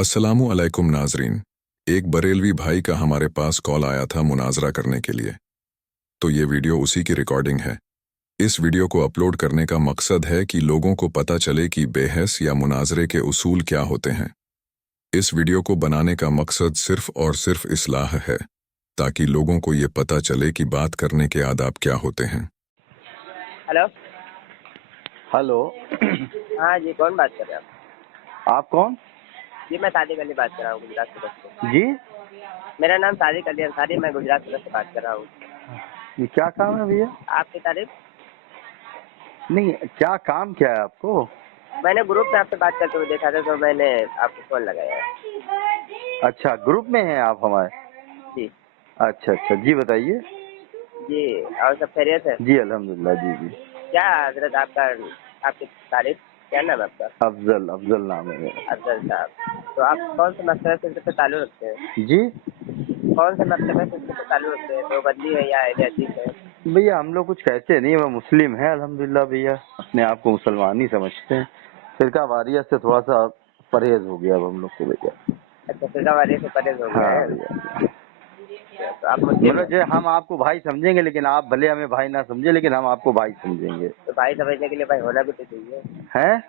अस्सलामु अलैकुम नाजरीन। एक बरेलवी भाई का हमारे पास कॉल आया था मुनाजरा करने के लिए, तो ये वीडियो उसी की रिकॉर्डिंग है। इस वीडियो को अपलोड करने का मकसद है कि लोगों को पता चले कि बहस या मुनाजरे के उसूल क्या होते हैं। इस वीडियो को बनाने का मकसद सिर्फ और सिर्फ इस्लाह है, ताकि लोगों को ये पता चले कि बात करने के आदाब क्या होते हैं। हेलो। हेलो। हाँ जी, कौन बात कर रहे हैं आप कौन? जी मैं सादिक अली बात कर रहा हूँ गुजरात सूरत से। जी, मेरा नाम सादिक अली अंसारी, मैं गुजरात सूरत से बात कर रहा हूँ। ये क्या काम है भैया? आपकी तारीफ? नहीं, क्या काम क्या है आपको? मैंने ग्रुप में आपसे बात करते हुए देखा था, तो मैंने आपको फोन लगाया है। अच्छा, ग्रुप में हैं आप हमारे? जी अच्छा अच्छा, जी बताइए। जी, और सब खैरियत है? जी अल्हम्दुलिल्लाह। जी जी। क्या हजरत आपका, आपकी तारीफ, क्या नाम है आपका? अफजल, अफजल नाम है मेरा। अफजल साहब, तो आप कौन से मसले सिलसिले से ताल्लुक़ रखते हैं? जी कौन से मसले सिलसिले से ताल्लुक़ रखते हैं? तो बदली है या अहले हदीस है? भैया, हम लोग कुछ कहते नहीं, वो मुस्लिम है अल्हम्दुलिल्लाह भैया, अपने आप को मुसलमान ही समझते हैं। फिरका वारियत से थोड़ा सा परहेज हो गया अब हम लोग को भैया। अच्छा, फिरका वाले से परहेज हो गया हाँ है। भैया, तो आप मुस्लिम मतलब हैं? जो हम आपको भाई समझेंगे, लेकिन आप भले हमें भाई ना समझे, लेकिन हम आपको भाई समझेंगे। तो भाई समझने के लिए भाई होना भी तो चाहिए। हैं?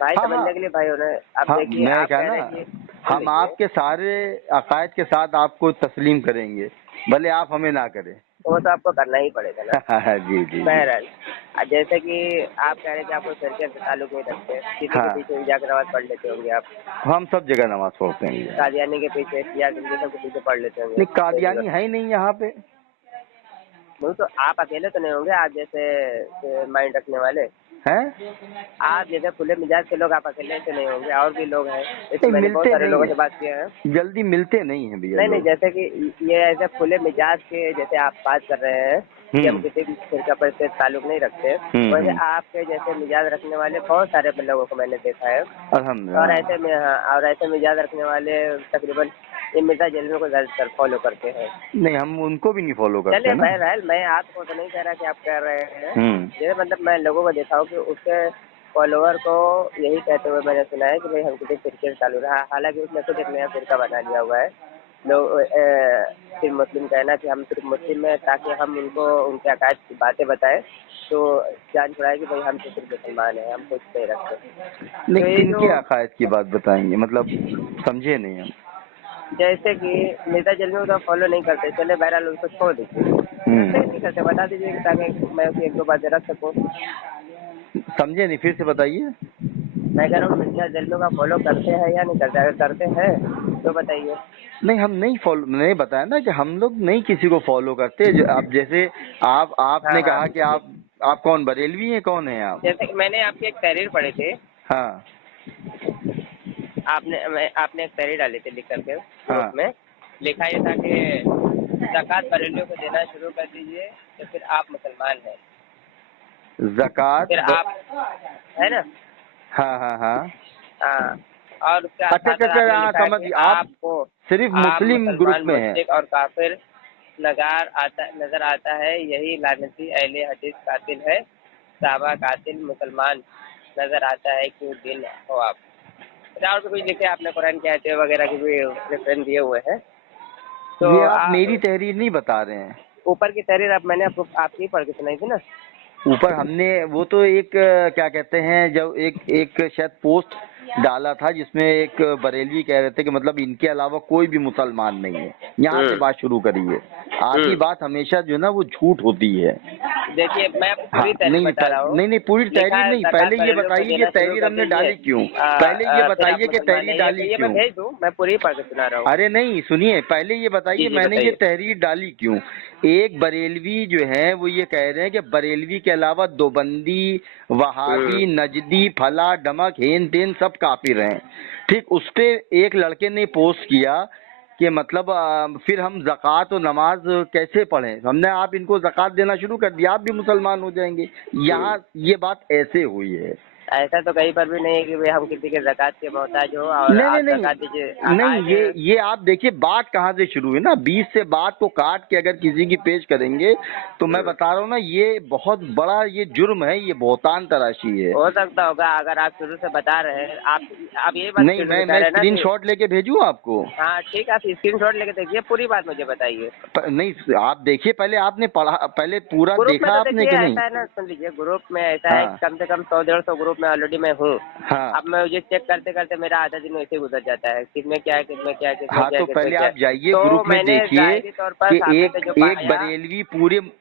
भाई हाँ हाँ समझने के लिए भाई होना है। आप हाँ, देखिए, मैं आप क्या कह ना, रहे हैं कि सुन हम लीजिए, आपके सारे अकायद के साथ आपको तस्लीम करेंगे, भले आप हमें ना करें। वो तो आपको करना ही पड़ेगा ना। जी जी जी। बहरहाल, जैसे कि आप कह रहे हैं कि आप कोई फिरके से ताल्लुक नहीं रखते, किसी के हाँ, पीछे भी जाकर नमाज पढ़ लेते होंगे आप। हम सब जगह नमाज पढ़ते हैं भैया। कादियानी के पीछे, शिया के पीछे, सबके पीछे पढ़ लेते होंगे। नहीं, कादियानी है ही नहीं यहाँ पे। नहीं तो आप अकेले तो नहीं होंगे, आप जैसे माइंड रखने वाले, हैं? आप जैसे खुले मिजाज के लोग, आप अकेले से नहीं होंगे, और भी लोग हैं। नहीं, इसमें मैंने बहुत मिलते सारे नहीं लोगों से है, बात किया है। जल्दी मिलते नहीं है भैया नहीं नहीं, लोग। जैसे कि ये ऐसे खुले मिजाज के, जैसे आप बात कर रहे हैं कि हम हम्म किसी भी फिरका पर से ताल्लुक नहीं रखते, वैसे हम्म, आपके जैसे मिजाज रखने वाले बहुत सारे लोगों को मैंने देखा है। और अल्हम्दुलिल्लाह। ऐसे में, हाँ, और ऐसे मिजाज रखने वाले तकरीबन ये मिर्जा जैलवी को ज़्यादातर फॉलो करते हैं। नहीं, हम उनको भी नहीं फॉलो करते चलिए, ना। बहरहाल मैं आपको तो नहीं कह रहा कि आप कह रहे हैं, हम्म, जैसे मतलब मैं लोगों को देखा हूँ कि उसके फॉलोअर को यही कहते हुए मैंने सुना है कि भाई हम किसी फिरके से चालू रहा, हालांकि उसने खुद एक नया फिरका बना लिया हुआ है। लोग सिर्फ मुस्लिम कहना कि हम सिर्फ मुस्लिम हैं, ताकि हम उनको उनके अकायद की बातें बताएं, तो जान छुड़ाए कि भाई हम तो सिर्फ मुसलमान हैं, हम कुछ नहीं रखते। नहीं, तो ये जो, किनके अकायद की बात बताएंगे, मतलब समझे नहीं हम। जैसे कि मिर्जा जलमी को फॉलो नहीं करते, चले बहरहाल उनको छोड़ दीजिए, नहीं नहीं करते, बता दीजिए कि ताकि मैं उसकी एक दो बातें रख सकूँ। समझे नहीं, फिर से बताइए। मैं कह रहा हूँ मिर्जा जलमी का फॉलो करते हैं या नहीं करते? अगर करते हैं तो बताइए। नहीं, हम नहीं फॉलो, मैंने बताया ना कि हम लोग नहीं किसी को फॉलो करते। आप जैसे हाँ आपने हाँ, कहा कि आप कौन, बरेलवी हैं, कौन है आप? जैसे कि मैंने आपकी एक तहरीर पढ़ी थी, हाँ आपने एक तहरीर डाली थी लिख करके ग्रुप हाँ। में। लिखा ये था कि ज़कात बरेलियों को देना शुरू कर दीजिए, तो फिर आप मुसलमान हैं। फिर आप, है ना? हाँ हाँ हाँ। हाँ, और उसके अच्छा साथ अच्छा साथ अच्छा, आपने हाँ लिखा है समझ कि गए आप। आपको, सिर्फ आप मुस्लिम ग्रुप मुसलमान, में हैं। मुशरिक और काफिर नजर आता है, यही लानती अहले हदीस कातिल है, साहबा कातिल मुसलमान नजर आता है, क्यों दिन हो आप। और भी कुछ लिखे आपने, कुरान की आयतें वगैरह की भी रेफरेंस दिए हुए हैं। तो ये आप मेरी तहरीर नहीं बता रहे हैं। ऊपर की तहरीर अब मैंने आपको आपकी पढ़ के सुनाई थी ना। ऊपर हमने वो तो एक क्या कहते हैं, जब एक एक शायद पोस्ट डाला था जिसमें एक बरेलवी कह रहे थे कि मतलब इनके अलावा कोई भी मुसलमान नहीं है, यहाँ से बात शुरू करी है। आधी बात हमेशा जो है ना वो झूठ होती है। देखिए, मैं आपको हाँ, पूरी तहरीर नहीं बता रहा हूँ। नहीं नहीं, पूरी लिखा तहरीर है नहीं, ज़कात पहले ये बरेलियों को बताइए कि देना शुरू तहरीर कर हमने दीजिए, डाली क्यों। पहले ये फिर आप बताइए कि मुसलमान तहरीर हैं। डाली ये मैं क्यों। भेज दूँ, मैं पूरी पढ़ के सुना रहा हूँ। अरे नहीं, सुनिए, पहले ये बताइए जी जी, मैंने ये बताइए। तहरीर डाली क्यों। एक बरेलवी जो है वो ये कह रहे हैं कि बरेलवी के अलावा दोबंदी, वहाबी, नजदी, फला डमक, हेन तेन सब काफिर हैं। ठीक, उस पे एक लड़के ने पोस्ट किया कि मतलब फिर हम ज़कात और नमाज कैसे पढ़ें। हमने आप इनको ज़कात देना शुरू कर दिया, आप भी मुसलमान हो जाएंगे। यहाँ ये बात ऐसे हुई है। ऐसा तो कहीं पर भी नहीं है कि भाई हम किसी के ज़कात के मोहताज हो और नहीं आप नहीं ज़कात दीजिए। नहीं, ये आप देखिए बात कहाँ से शुरू है ना, बीच से बात को काट के अगर किसी की पेश करेंगे तो मैं बता रहा हूँ ना, ये बहुत बड़ा ये जुर्म है, ये बहुतान तराशी है। हो सकता होगा अगर आप शुरू से बता रहे हैं, आप ये बात नहीं, शुरू से कह मैं रहे हैं ना स्क्रीन कि शॉट लेके भेजूँ आपको? हाँ ठीक है, आप स्क्रीनशॉट लेके देखिए, पूरी बात मुझे बताइए। नहीं, आप देखिए, पहले आपने पढ़ा, पहले पूरा ग्रुप में देखा तो आपने देखिए कि नहीं? ऐसा है ना, सुन लीजिए, ग्रुप में ऐसा है हाँ। कि कम से कम 100-150 ग्रुप में ऑलरेडी मैं हूँ। हाँ अब मैं मुझे चेक करते करते मेरा आधा दिन वैसे ही गुजर जाता है, किसमें क्या है, किसमें क्या है, किसमें हाँ, क्या तो है, किसमें पहले क्या है। आप जाइए तो ग्रुप में, मैंने देखिए ज़ाहिरी तौर पर कि सामने से जो एक पाया, बरेलवी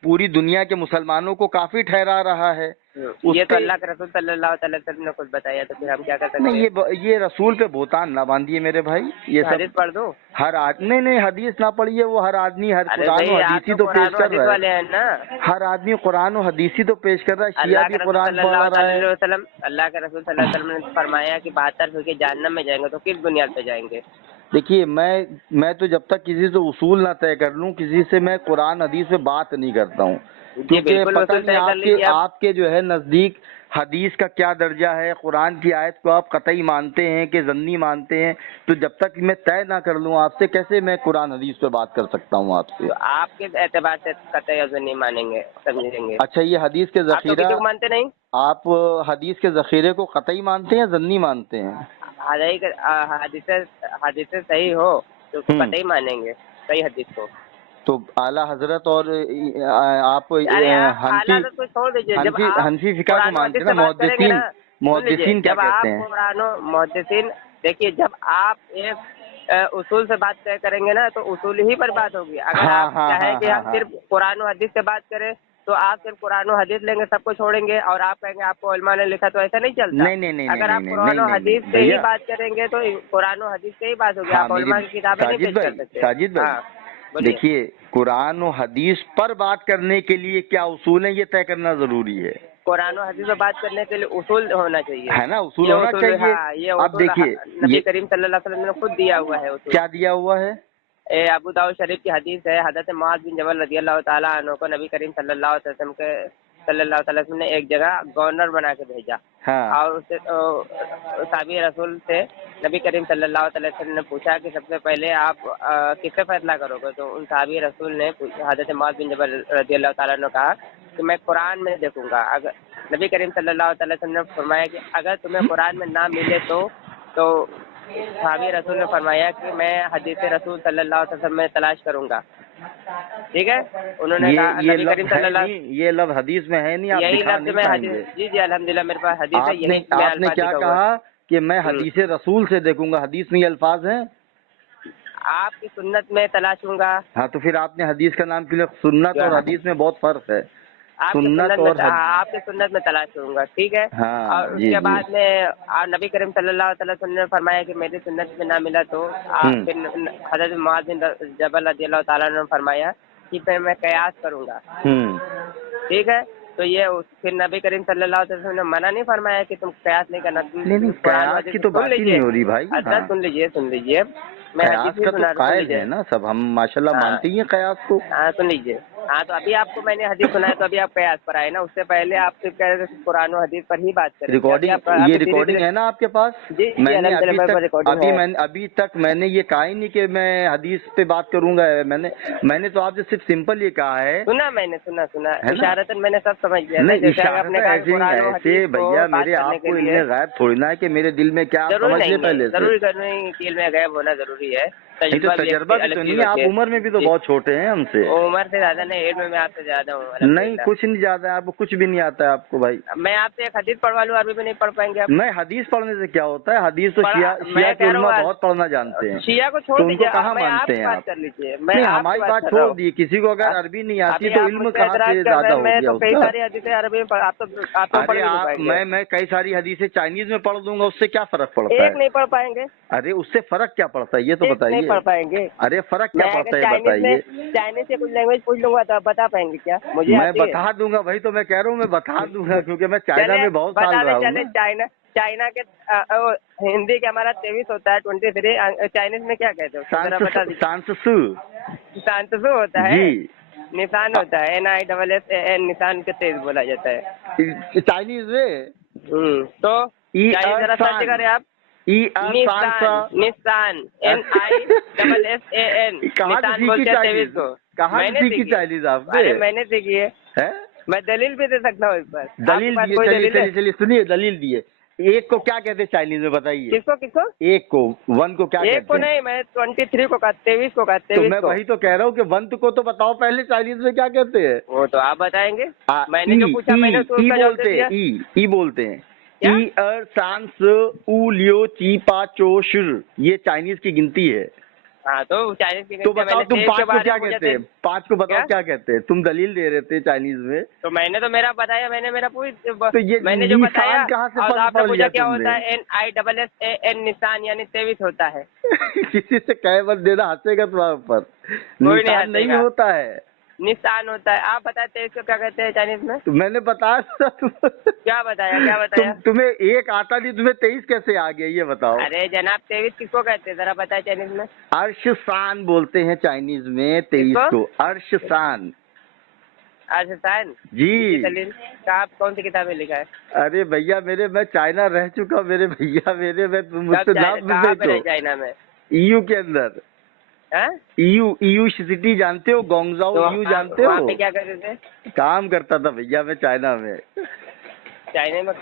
पूरी दुनिया के मुसलमानों को काफी ठहरा रहा है। ये तो उसपे अल्लाह के रसूल सल्लल्लाहु अलैहि वसल्लम ने खुद बताया, तो फिर हम क्या कर सकते नहीं, हैं? ये रसूल पे बोतान ना बांधिए मेरे भाई, ये सब हदीस पढ़ दूं? हर आदमी, नहीं हदीस ना पढ़िए, वो हर आदमी हर अरे कुरान भाई और आप हदीसी तो तो पेश कुरान और कर हदीस रहा वाले है। हैं ना। हर आदमी कुरान और हदीसी तो पेश कर रहा है, शिया अल्लाह भी के रसूल कुरान पढ़ सल्लल्लाहु रहा अलैहि है। वसल्लम अल्लाह के रसूल सल्लल्लाहु अलैहि वसल्लम ने फरमाया कि 72 फिरके जहन्नम में जाएंगे, तो किस बुनियाद पे जाएंगे? देखिए, मैं तो जब तक किसी से उसूल ना तय कर लूं, किसी से मैं कुरान हदीस पे बात नहीं करता हूं, जी क्योंकि बिल्कुल, पता उसूल नहीं तय कर लीजिए आप। आपके जो है नजदीक हदीस का क्या दर्जा है, कुरान की आयत को आप कतई मानते हैं कि जन्नी मानते हैं, तो जब तक मैं तय ना कर लूं आपसे, कैसे मैं कुरान हदीस पे बात कर सकता हूं आपसे? तो आप किस एतबार से कतई अज़न नहीं मानेंगे, समझेंगे? अच्छा, ये हदीस के आप तो जखीरा, किसी को मानते नहीं। आप हदीस के जखीरे को कतई मानते हैं या जन्नी मानते हैं? हदीस सही हो तो उसको हम्म। कतई मानेंगे, सही हदीस को। तो आला हजरत और आप अरे आप आला हनफी तो छोड़ दीजिए, जब हनफी आप हनफी फिका को कुरान और मानते हदीस हैं से ना, बात करेंगे ना, सुन लीजिए, मुहद्दिसीन क्या जब कहते आप हैं? कुरान और मुहद्दिसीन, देखिए जब आप एक उसूल से बात तय करेंगे ना, तो उसूल ही पर बात होगी। अगर हाँ आप हाँ चाहे हाँ कि हाँ हम हाँ। सिर्फ कुरान और हदीस से बात करें, तो आप सिर्फ कुरान और हदीस लेंगे, सबको छोड़ेंगे और आप कहेंगे आपको उलमा ने लिखा, तो ऐसा नहीं चलता। नहीं नहीं नहीं नहीं अगर नहीं आप नहीं कुरान नहीं और नहीं हदीस नहीं से ही भैया। बात करेंगे तो कुरान और हदीस से ही बात होगी, हाँ, आप मेरी उलमा की किताबें नहीं पेश कर सकते। साजिद भाई, हाँ बोलिए। देखिए, कुरान और हदीस पर बात करने के लिए क्या उसूल है, ये तय करना जरूरी है। कुरान और हदीस में बात करने के लिए उसूल होना चाहिए। है ना, उसूल ये होना उसूल, चाहिए। हाँ ये अब उसूल देखिए, नबी ये करीम सल्लल्लाहु अलैहि वसल्लम ने खुद दिया हुआ है उसूल। क्या दिया हुआ है? अबू दाऊद शरीफ की हदीस है, हज़रत मुआज़ बिन जबल रज़ियल्लाहु ताला अन्हु को नबी करीम सल्लल्लाहु अलैहि वसल्लम ने एक जगह गवर्नर बना के भेजा। हाँ। और उससे साहबी रसूल से नबी करीम सल्लल्लाहु अलैहि वसल्लम ने पूछा कि सबसे पहले आप किससे फैसला करोगे? तो उन साहबी रसूल ने हज़रत मुआज़ बिन जबल रज़ियल्लाहु ताला अन्हु कहा कि मैं कुरान में देखूंगा। अगर नबी करीम सल्लल्लाहु अलैहि वसल्लम ने फरमाया कि अगर तुम्हें कुरान में ना मिले तो सहाबी रसूल ने फरमाया कि मैं हदीस रसूल सल्लल्लाहु अलैहि वसल्लम में तलाश करूंगा। ठीक है, उन्होंने कहा ये नबी लफ्ज करीम है सल्लल्लाहु, नहीं, ये लफ्ज हदीस में है नहीं, आप यही दिखा लफ्ज नहीं में हदीस, पाएंगे। जी जी अल्हम्दुलिल्लाह मेरे पास हदीस है, यही मैं आपने अल्फाज क्या लिखा हुआ है। कहा कि मैं हदीस रसूल से देखूंगा, हदीस में ये अल्फाज हैं? आपकी सुन्नत में तलाशूंगा। हाँ, तो फिर आपने हदीस का नाम क्यों लिया? सुन्नत और हदीस में बहुत फर्क है। आपके सुन्नत और आपके सुन्नत में तलाश करूंगा, ठीक है। हाँ और जी उसके जी। बाद में नबी करीम सल्लल्लाहु अलैहि वसल्लम ने फरमाया कि मेरी सुन्नत में ना मिला तो फिर हज़रत मुआज़ बिन जबल रज़ियल्लाहु ताला अन्हु ने फरमाया कि फिर मैं कयास करूंगा। ठीक है, तो ये फिर नबी करीम सल्लल्लाहु अलैहि वसल्लम ने मना नहीं फरमाया कि तुम कयास नहीं करना, नहीं, कुरान कयास हदीस की तो सुन बात ही लीजिए। नहीं हो रही भाई। अच्छा हाँ, सुन लीजिए, मैं कयास हदीस ही का तो सुना रहा हूँ, सुन कायल लीजिए। है ना सब, हम माशाल्लाह हाँ मानते ही हैं कयास को। हाँ सुन लीजिए। हाँ तो अभी आपको मैंने हदीस सुनाया, तो अभी आप कयास पर आए ना, उससे पहले आप सिर्फ कह रहे थे कुरान और हदीस पर ही बात करेंगे। अभी आप ये अभी धीरे रिकॉर्डिंग धीरे, है ना आपके पास? जी जी मैंने अल्हम्दुलिल्लाह मेरे पास रिकॉर्डिंग है। अभी तक मैंने ये कहा ही नहीं कि मैं हदीस पे बात करूंगा। मैंने तो आपसे सिर्फ सिंपल ये कहा है, सुना मैंने, सुना है ना? इशारतन मैंने सब समझ लिया ना, नहीं, जैसे अगर इशारत आपने कहा ऐसे कुरान और ऐसे हदीस को भैया बात मेरे, करने के आपको लिए, इल्म गैब थोड़ी ना है कि मेरे दिल में क्या आप जरूरी समझ ले नहीं है, पहले से। जरूरी नहीं कि इल्म गैब होना जरूरी है, नहीं तो तजर्बा भी अलग तो चीज नहीं है, होती आप है। उम्र में भी तो जी, बहुत छोटे हैं हमसे। उम्र से ज्यादा नहीं, इल्म में आपसे ज्यादा हूँ नहीं, अल्हम्दुलिल्लाह। कुछ नहीं ज्यादा है, आपको कुछ भी नहीं आता है आपको भाई। मैं आपसे एक हदीस पढ़वा लूँ, अरबी में नहीं पढ़ पाएंगे आप? नहीं, हदीस पढ़ने से क्या होता है? हदीस तो शिया मैं के कह रहा उलमा हूँ बहुत पढ़ना जानते हैं, शिया को छोड़ तो उनको दीजिए, कहाँ मैं मानते आपकी हैं बात आप? कर लीजिए, मैं नहीं, आपकी हमारी बात बात कर रहा छोड़ हूँ। दी, किसी को अगर अरबी नहीं आती अभी तो आप इल्म मुझसे कहाँ एतराज से कर रहे ज्यादा हैं, हो मैं गया तो कई उसका? सारी हदीसें अरबी में आप तो पढ़ अरे भी नहीं पाएंगे। मैं कई सारी हदीसें चाइनीज में पढ़ दूंगा, उससे क्या फर्क पड़ता एक है? नहीं पढ़ पाएंगे, अरे उससे फर्क क्या पड़ता है, ये तो एक नहीं बताइए। पढ़ पाएंगे। अरे फर्क क्या मैं अगर पड़ता है बताइए। चाइनीज से कुछ लैंग्वेज पूछ लूंगा तो आप बता पाएंगे क्या? मुझे मैं आती है। बता दूंगा, वही तो मैं कह रहा हूँ, मैं बता दूंगा, क्योंकि मैं चाइना चले में बहुत साल बता दे, रहा हूँ चले ना। चाइना के हिंदी के हमारा 23 होता है, 23, चाइनीज में क्या कहते हो उसको जरा बता दीजिए। सांससु होता है, जी, निशान होता है, NISSAN, निशान के तेज बोला जाता है। चाइनीज में तो चाहिए जरा सर्च करें आप, निस्सान NISSAN, निशान बोलते हैं 23 को। कहाँ मैंने सीखी सीखी। चाइनीज आपने? अरे मैंने सीखी है, हैं? मैं दलील भी दे सकता हूँ इस पर। दलील आपके पास दिए, कोई चलिए दलील है? चलिए चलिए सुनिए, दलील दिए। एक को क्या कहते हैं चाइनीज में बताइए? किसको किसको? एक को, वन को क्या एक कहते को हैं? नहीं, मैं 23 को कहा, 23 को कहा, तो 23 मैं को। वही तो कह रहा हूँ कि वंत को तो बताओ पहले चाइनीज में क्या कहते हैं। वो तो आप बताएंगे। आ, मैंने जो पूछा मैंने तो उसका जवाब दे बोलते दिया। हैं, ई बोलते हैं। क्या? ई अर सांस उ लियो ची पा चो शुर, ये चाइनीज की गिनती है। हाँ तो चाइनीज की तो बताओ तुम 5 को क्या कहते हैं? 5 को बताओ क्या? क्या कहते हैं? तुम दलील दे रहे थे चाइनीज में। तो मैंने तो मेरा बताया, मैंने मेरा पूरी तो ये मैंने जो निशान बताया कहाँ से और आपने पढ़ पूछा लिया क्या तुमने? होता है NISSAN, निशान यानी 23 होता है। किसी से कह मत देना, हंसेगा तुम्हारे ऊपर। नहीं निशान नहीं हंसेगा। होता है, निशान होता है। आप बताए 23 को क्या कहते हैं चाइनीज में? तो मैंने बताया था क्या बताया, क्या बताया? तुम्हें एक आता नहीं, तुम्हें 23 कैसे आ गया ये बताओ। अरे जनाब 23 किसको कहते हैं, जरा बताए चाइनीज में? अर्शसान बोलते हैं चाइनीज में 23 किसको? को, अर्शसान अर्शसान जी। दलील कहाँ, कौन सी किताब में लिखा है? अरे भैया मेरे, मैं चाइना रह चुका मेरे भैया मेरे, मैं तुम मुझसे नाम कहाँ पे रहे पूछो। चाइना में? EU के अंदर, हैं? EU सिटी जानते हो, गोंगजाओ तो EU जानते वहाँ हो? पे क्या करते थे? काम करता था भैया मैं चाइना में। चाइना में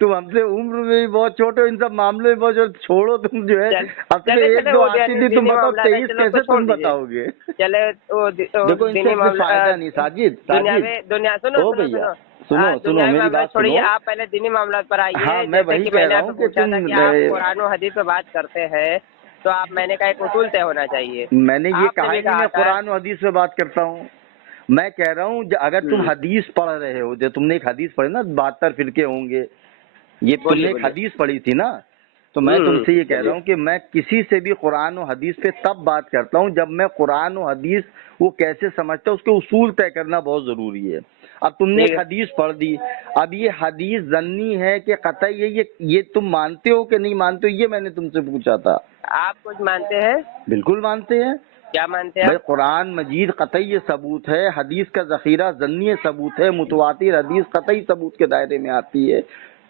तुम हमसे उम्र में भी बहुत छोटे हो, इन सब मामलों में बहुत छोटे, छोड़ो तुम जो है अपने चले, एक दो वो आती थी, तुम बताओ 23 चलो, कैसे छोड़ तुम दीजिए। बताओगे? चले वो देखो इनसे फायदा नहीं। साजिद दुनिया सुनो ओ सुनो भैया सुनो सुनो मेरी बात छोड़िए, सुनो। आप पहले दीनी मामलात पर आइए। हाँ, मैं जैसे वही कि कह मैंने रहा आपसे हूँ कि पूछा था तुम कि आप कुरान और हदीस पे बात करते हैं, तो आप मैंने कहा एक उसूल तय होना चाहिए। मैंने ये आपने कहा भी ही नहीं, मैं था। कुरान और हदीस पे बात करता हूँ। मैं कह रहा हूँ अगर तुम हदीस पढ़ रहे हो, जो तुमने एक हदीस पढ़ी ना 72 फिरके होंगे, ये तुमने एक हदीस पढ़ी थी ना, तो मैं तुमसे ये कह रहा हूँ कि मैं किसी से भी कुरान और हदीस पे तब बात करता हूँ जब मैं कुरान और हदीस वो कैसे समझता हूँ, उसके उसूल तय करना बहुत जरूरी है। अब तुमने एक हदीस पढ़ दी, अब ये हदीस जन्नी है कि कतई है, ये तुम मानते हो कि नहीं मानते हो, ये मैंने तुमसे पूछा था। आप कुछ मानते हैं? बिल्कुल मानते हैं। क्या मानते हैं? भाई कुरान मजीद कतई सबूत है, हदीस का जखीरा जन्नी सबूत है, मुतवातिर हदीस कतई सबूत के दायरे में आती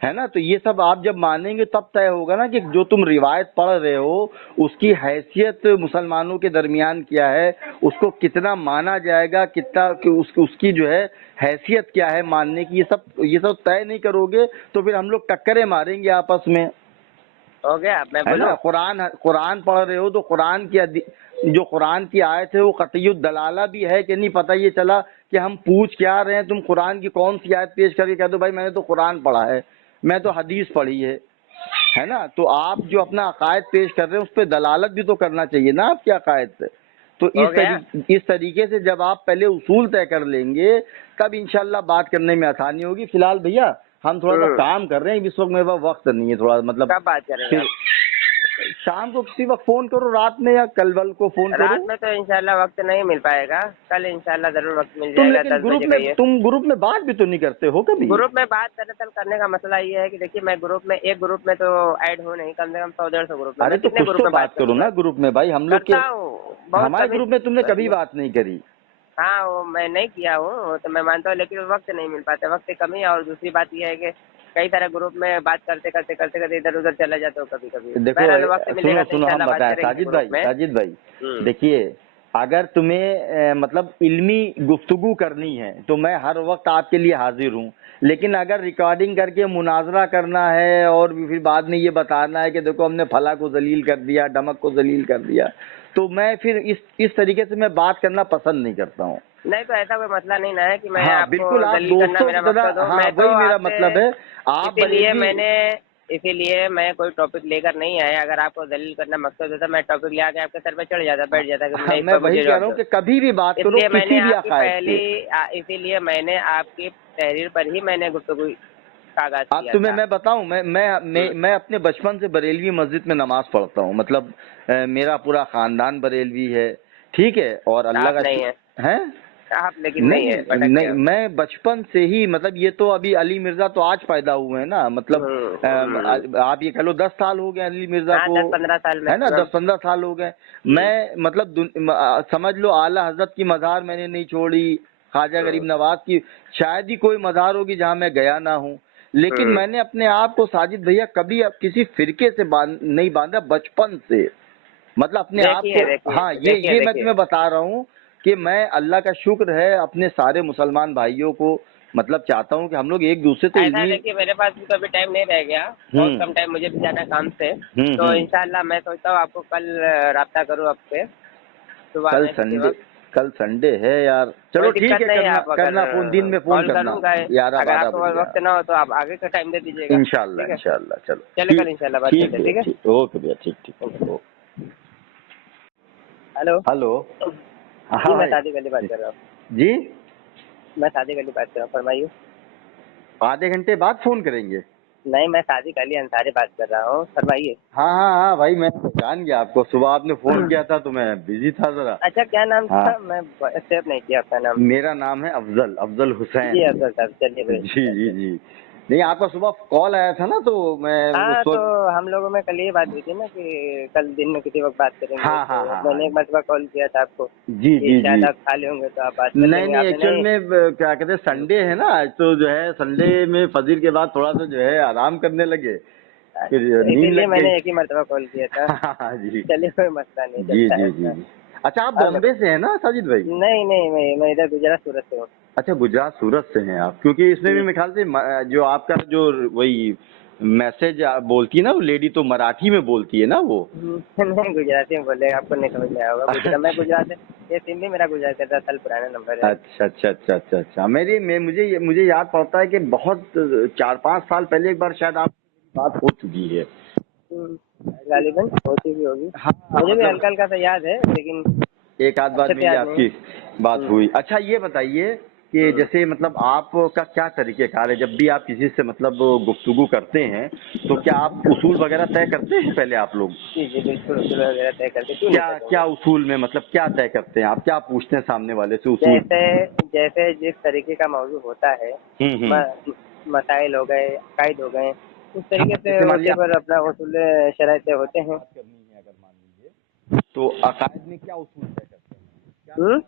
है ना। तो ये सब आप जब मानेंगे तब तय होगा ना कि जो तुम रिवायत पढ़ रहे हो उसकी हैसियत मुसलमानों के दरमियान क्या है, उसको कितना माना जाएगा, कितना उसकी जो है हैसियत क्या है मानने की, ये सब तय नहीं करोगे तो फिर हम लोग टक्करें मारेंगे आपस में। हो गया, मैं है ना। बोलूं? कुरान पढ़ रहे हो तो कुरान की जो कुरान की आयत है वो कतईयुद दलाला भी है कि नहीं, पता ये चला कि हम पूछ क्या रहे हैं, तुम कुरान की कौन सी आयत पेश करके कह दो भाई मैंने तो कुरान पढ़ा है, मैं तो हदीस पढ़ी है ना। तो आप जो अपना अकायद पेश कर रहे हैं उस पर दलालत भी तो करना चाहिए ना आपकी अकायद से। तो इस तरीके से जब आप पहले उसूल तय कर लेंगे तब इंशाल्लाह बात करने में आसानी होगी। फिलहाल भैया हम थोड़ा सा काम कर रहे हैं, इस वक्त मेरे पास वक्त नहीं है, थोड़ा मतलब कब बात करेंगे? शाम को किसी वक्त फोन करो, रात में या कल वल को फोन करो। रात में तो इंशाल्लाह वक्त नहीं मिल पाएगा, कल इंशाल्लाह जरूर वक्त मिल तुम जाएगा। लेकिन तुम ग्रुप में बात भी तो नहीं करते हो कभी? ग्रुप में बात दरअसल करने का मसला ये है कि देखिए मैं एक ग्रुप में तो ऐड हूँ नहीं, कम से कम 100-150 ग्रुप में। अरे तो कुछ तो बात करो ना ग्रुप में भाई, हम लोग के हमारे ग्रुप में तुमने कभी बात नहीं करी। हाँ वो मैं नहीं किया हूँ तो मैं मानता हूँ, लेकिन वक्त नहीं मिल पाता, वक्त की कमी है। और दूसरी बात यह है कि कई सारे ग्रुप में बात करते करते इधर उधर चला जाता हूँ कभी कभी। देखो सुनो हम बताएं साजिद भाई देखिए, अगर तुम्हें मतलब इल्मी गुफ्तगू करनी है तो मैं हर वक्त आपके लिए हाजिर हूँ, लेकिन अगर रिकॉर्डिंग करके मुनाजरा करना है और फिर बाद में ये बताना है कि देखो हमने फला को जलील कर दिया, डमक को जलील कर दिया, तो मैं फिर इस तरीके से मैं बात करना पसंद नहीं करता हूँ। नहीं तो ऐसा कोई मसला नहीं ना है कि मैं हाँ, बिल्कुल आप दोस्तों की तरह, हाँ वही मेरा मतलब है। आप इसीलिए मैं कोई टॉपिक लेकर नहीं आया। अगर आपको दलील करना मकसद होता मैं टॉपिक ले आके आपके सर पे चढ़ जाता, बैठ जाता। हाँ, मैं वही कह रहा हूँ कि कभी भी बात करो किसी भी अकायद की। इसीलिए मैंने आपकी तहरीर पर ही मैंने गुफ्तगू का आगाज किया। अब तुम्हें मैं बताऊं, मैं अपने बचपन से बरेलवी मस्जिद में नमाज पढ़ता हूँ, मतलब मेरा पूरा खानदान बरेलवी है, ठीक है। और अल्लाह का नहीं है आप, लेकिन नहीं मैं बचपन से ही, मतलब ये तो अभी अली मिर्जा तो आज पैदा हुए हैं ना, मतलब आप ये कह लो 10 साल हो गए अली मिर्जा को, 10-15 साल में, है ना, 10-15 साल हो गए। मैं मतलब समझ लो आला हजरत की मज़ार मैंने नहीं छोड़ी, خواجہ غریب نواز کی شاید ہی کوئی مزار ہوگی جہاں میں گیا نہ ہوں، لیکن میں نے اپنے آپ کو ساجد بھیا کبھی اب کسی فرقے سے نہیں باندھا بچپن سے، مطلب اپنے آپ کو، ہاں یہ میں تمہیں بتا رہا ہوں کہ میں اللہ کا شکر ہے اپنے سارے مسلمان بھائیوں کو مطلب چاہتا ہوں کہ ہم لوگ ایک دوسرے سے ایسا دیکھیے میرے پاس بھی تو ابھی ٹائم نہیں رہ گیا، بہت کم ٹائم مجھے بھی جانا کام سے، تو انشاءاللہ میں سوچتا ہوں آپ کو کل رابطہ کروں آپ سے صبح میں، کل سنڈے ہے یار، چلو ٹھیک ہے، کرنا فون، دن میں فون کرنا، اگر آپ کو وقت نہ ہو تو آپ آگے کا ٹائم دے دیجیے گا، انشاءاللہ انشاءاللہ، چلو چلے کل انشاءاللہ بات کرتے ہیں، ٹھیک ہے، اوکے بھیا، ٹھیک ہلو ہلو، جی میں سادق علی بات کر رہا ہوں، جی میں صادق علی بات کر رہا ہوں، فرمائیے۔ آدھے گھنٹے بعد فون کریں گے؟ نہیں، میں صادق علی انصاری بات کر رہا ہوں، فرمائیے۔ ہاں بھائی، میں جان گیا آپ کو، صبح آپ نے فون کیا تھا تو میں بزی تھا ذرا۔ اچھا کیا نام تھا؟ میں سیو نہیں کیا آپ کا نام۔ میرا نام ہے افضل حسین۔ جی افضل صاحب، چلیے جی نہیں، آپ کا صبح کال آیا تھا نا تو میں ہاں، تو ہم لوگوں میں کل یہ بات ہوئی تھی نا کہ کل دن میں کسی وقت بات کریں گے، تو میں نے ایک مرتبہ کال کیا تھا آپ کو، جی شاید آپ خالی ہوں گے تو آپ بات کر لیں گے۔ نہیں، ایکچوئل میں کیا کہتے ہیں، سنڈے ہے نا آج، تو جو ہے سنڈے میں فجر کے بعد تھوڑا سا جو ہے آرام کرنے لگے، پھر اسی نیند لیے لگ میں گئی۔ نے ایک ہی مرتبہ کال کیا تھا۔ جی چلیے کوئی مسئلہ نہیں، جی اچھا، آپ بامبے سے ہیں نا ساجد بھائی؟ نہیں، میں ادھر گجرات سورت سے ہوں۔ اچھا، گجرات سورت سے ہیں آپ، کیونکہ اس میں بھی میرے خیال سے جو آپ کا جو وہی میسج بولتی ہے نا وہ لیڈی، تو مراٹھی میں بولتی ہے نا وہ؟ نہیں، گجراتی میں بولے، آپ کو نہیں سمجھ میں آیا ہوگا، میں گجرات سے، یہ سم بھی میرا گجرات کا 10 سال پرانا نمبر ہے۔ اچھا، مجھے یاد پڑتا ہے کہ بہت 4-5 سال پہلے ایک بار شاید آپ کی بات ہو چکی ہے، غالباً ہوتی بھی ہوگی، مجھے بھی ہلکا ہلکا سا یاد ہے، لیکن ایک آدھ بار میری آپ کی بات ہوئی۔ اچھا یہ بتائیے کہ جیسے مطلب آپ کا کیا طریقہ کار ہے، جب بھی آپ کسی سے مطلب گفتگو کرتے ہیں تو کیا آپ اصول وغیرہ طے کرتے ہیں پہلے آپ لوگ؟ جی بالکل، اصول وغیرہ طے کرتے، کیوں نہیں کریں گے؟ کیا اصول میں مطلب کیا طے کرتے ہیں آپ، کیا پوچھتے ہیں سامنے والے سے اصول؟ جیسے جس طریقے کا موضوع ہوتا ہے، مسائل ہو گئے، عقائد ہو گئے، اس طریقے سے اس پر اپنا اصول شرائط ہوتے ہیں۔ تو عقائد میں کیا اصول طے کرتے ہیں؟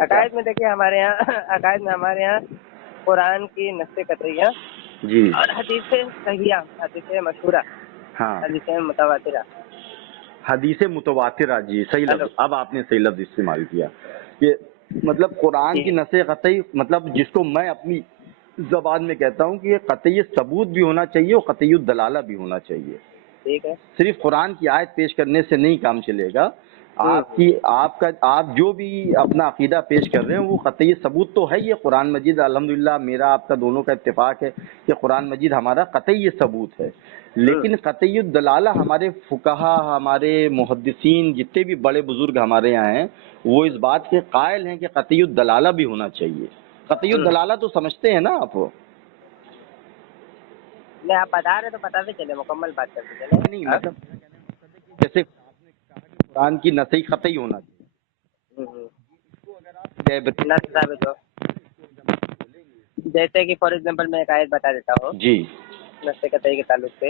عقائد میں دیکھیے، ہمارے یہاں قرآن کی نص قطعیہ جی اور حدیث صحیحہ، حدیث مشہورہ، حدیث متواترہ، حدیث متواترہ، جی صحیح لفظ، اب آپ نے صحیح لفظ استعمال کیا کہ مطلب قرآن کی نص قطعی، مطلب جس کو میں اپنی زبان میں کہتا ہوں کہ یہ قطعی ثبوت بھی ہونا چاہیے اور قطعی دلالہ بھی ہونا چاہیے۔ ٹھیک ہے، صرف قرآن کی آیت پیش کرنے سے نہیں کام چلے گا، آپ جو بھی اپنا عقیدہ پیش کر رہے ہیں وہ قطعی ثبوت تو ہے۔ یہ قرآن مجید الحمدللہ میرا آپ کا دونوں کا اتفاق ہے کہ قرآن مجید ہمارا قطعی ثبوت ہے، لیکن قطعی الدلالہ ہمارے فقہا، ہمارے محدثین، جتنے بھی بڑے بزرگ ہمارے یہاں ہیں، وہ اس بات کے قائل ہیں کہ قطعی الدلالہ بھی ہونا چاہیے۔ قطعی الدلالہ تو سمجھتے ہیں نا آپ؟ نہیں، آپ بتا رہے تو بتاتے چلے، مکمل بات کرتے چلے۔ نہیں مطلب جیسے آپ نے کہا کہ قرآن کی نص قطعی ہونا چاہیے، نص ثابت ہو، جیسے کہ فار ایگزامپل میں ایک آیت بتا دیتا ہوں جی نص قطعی کے تعلق سے،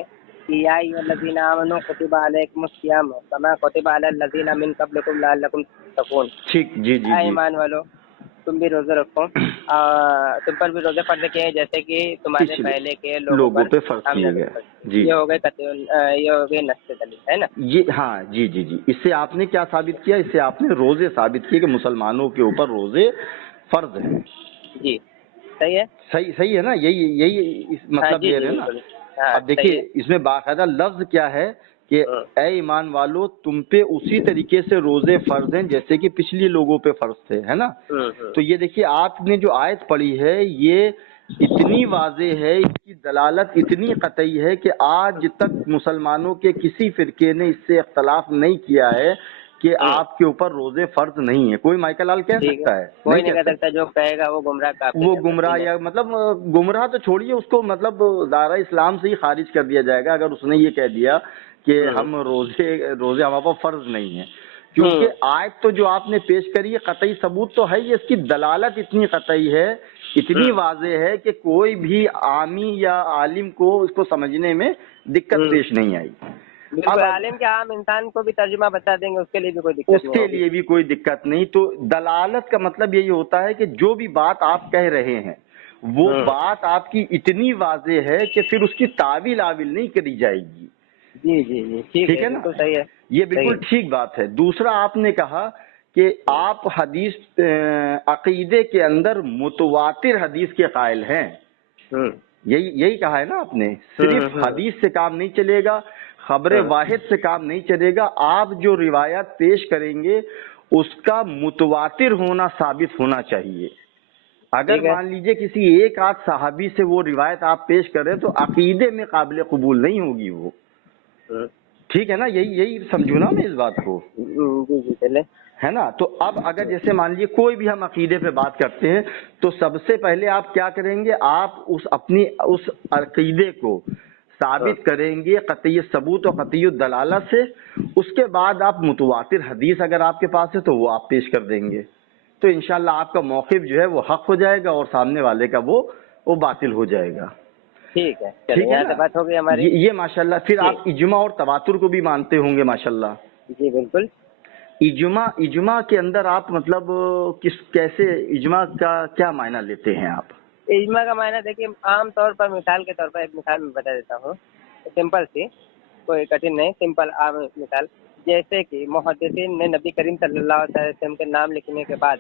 یا ایھا الذین آمنوا کتب علیکم الصیام کما کتب علی الذین من قبلکم لعلکم تتقون۔ ٹھیک، جی اے ایمان والو، تم بھی روزے رکھو، تم پر بھی روزے فرض کیے ہیں جیسے کہ تمہارے پہلے کے لوگوں پر فرض ہم کیے نے گئے۔ فرض، جی یہ ہو گئے نص دلیل، ہے نا؟ یہ ہاں جی اس سے آپ نے کیا ثابت کیا؟ اس سے آپ نے روزے ثابت کیے کہ مسلمانوں کے اوپر روزے فرض ہیں۔ جی صحیح ہے، صحیح ہے نا؟ یہی مطلب جی لے رہے ہیں نا؟ بالکل، ہاں اب دیکھیے اس میں باقاعدہ لفظ کیا ہے کہ اے ایمان والو، تم پہ اسی طریقے سے روزے فرض ہیں جیسے کہ پچھلی لوگوں پہ فرض تھے، ہے نا؟ تو یہ دیکھیے آپ نے جو آیت پڑھی ہے یہ اتنی واضح ہے، اس کی دلالت اتنی قطعی ہے کہ آج تک مسلمانوں کے کسی فرقے نے اس سے اختلاف نہیں کیا ہے کہ آپ کے اوپر روزے فرض نہیں ہیں۔ کوئی مائیکل لال کہہ سکتا ہے؟ کوئی نہیں کہہ سکتا، جو کہے گا وہ گمراہ کافر ہے، وہ گمراہ، یا مطلب گمراہ تو چھوڑیے، اس کو مطلب دائرہ اسلام سے ہی خارج کر دیا جائے گا اگر اس نے یہ کہہ دیا کہ ہم روزے ہمارے پر فرض نہیں ہیں، کیونکہ آیت تو جو آپ نے پیش کری ہے قطعی ثبوت تو ہے، یہ اس کی دلالت اتنی قطعی ہے، اتنی واضح ہے کہ کوئی بھی عامی یا عالم کو اس کو سمجھنے میں دقت پیش نہیں آئی۔ बिल्कुल, आलिम के आम इंसान को भी तर्जुमा बता देंगे, उसके लिए भी कोई दिक्कत नहीं उसके होगी। लिए भी कोई दिक्कत नहीं। तो दलालत का मतलब यही होता है कि जो भी बात आप कह रहे हैं वो बात आपकी इतनी वाज़ेह है कि फिर उसकी तावील आविल नहीं करी जाएगी। जी जी जी, ठीक ठीक है है ना, बिल्कुल सही है। ये बिल्कुल सही ठीक बात है। दूसरा आपने कहा कि आप हदीस अकीदे के अंदर मुतवातिर हदीस के कायल हैं, है। यही यही कहा है ना आपने। सिर्फ हदीस से काम नहीं चलेगा, खबर वाहिद से काम नहीं चलेगा, आप जो रिवायत पेश करेंगे उसका मुतवातिर होना साबित होना चाहिए। अगर ठीक है। मान लीजिए किसी एक आध सहाबी से वो रिवायत आप पेश करें तो अकीदे में काबिल कबूल नहीं होगी वो। ठीक है ना, यही यही समझू ना मैं इस बात को, जी जी चले। है ना। तो अब अगर जैसे मान लीजिए कोई भी हम अकीदे पे बात करते हैं तो सबसे पहले आप क्या करेंगे, आप उस अकीदे को साबित करेंगे कतई सबूत और कतई दलालत से। उसके बाद आप मुतवातिर हदीस अगर आपके पास है तो वो आप पेश कर देंगे, तो इंशाल्लाह आपका मौक़िफ़ जो है वो हक हो जाएगा और सामने वाले का वो बातिल हो जाएगा। ठीक है, ठीक चलिए है यहाँ ना, से बात हो गई हमारी। ये माशाल्लाह। फिर ठीक। आप इजमा और तवातुर को भी मानते होंगे माशाल्लाह। जी बिल्कुल। इजमा के अंदर आप मतलब कैसे इजमा का क्या मायना लेते हैं आप? इजमा का मायना देखिए, आम तौर पर मिसाल के तौर पर एक मिसाल मैं बता देता हूँ, सिंपल सी, कोई कठिन नहीं, सिंपल आम मिसाल। जैसे कि मुहद्दिसीन ने नबी करीम सल्लल्लाहु अलैहि वसल्लम के नाम लिखने के बाद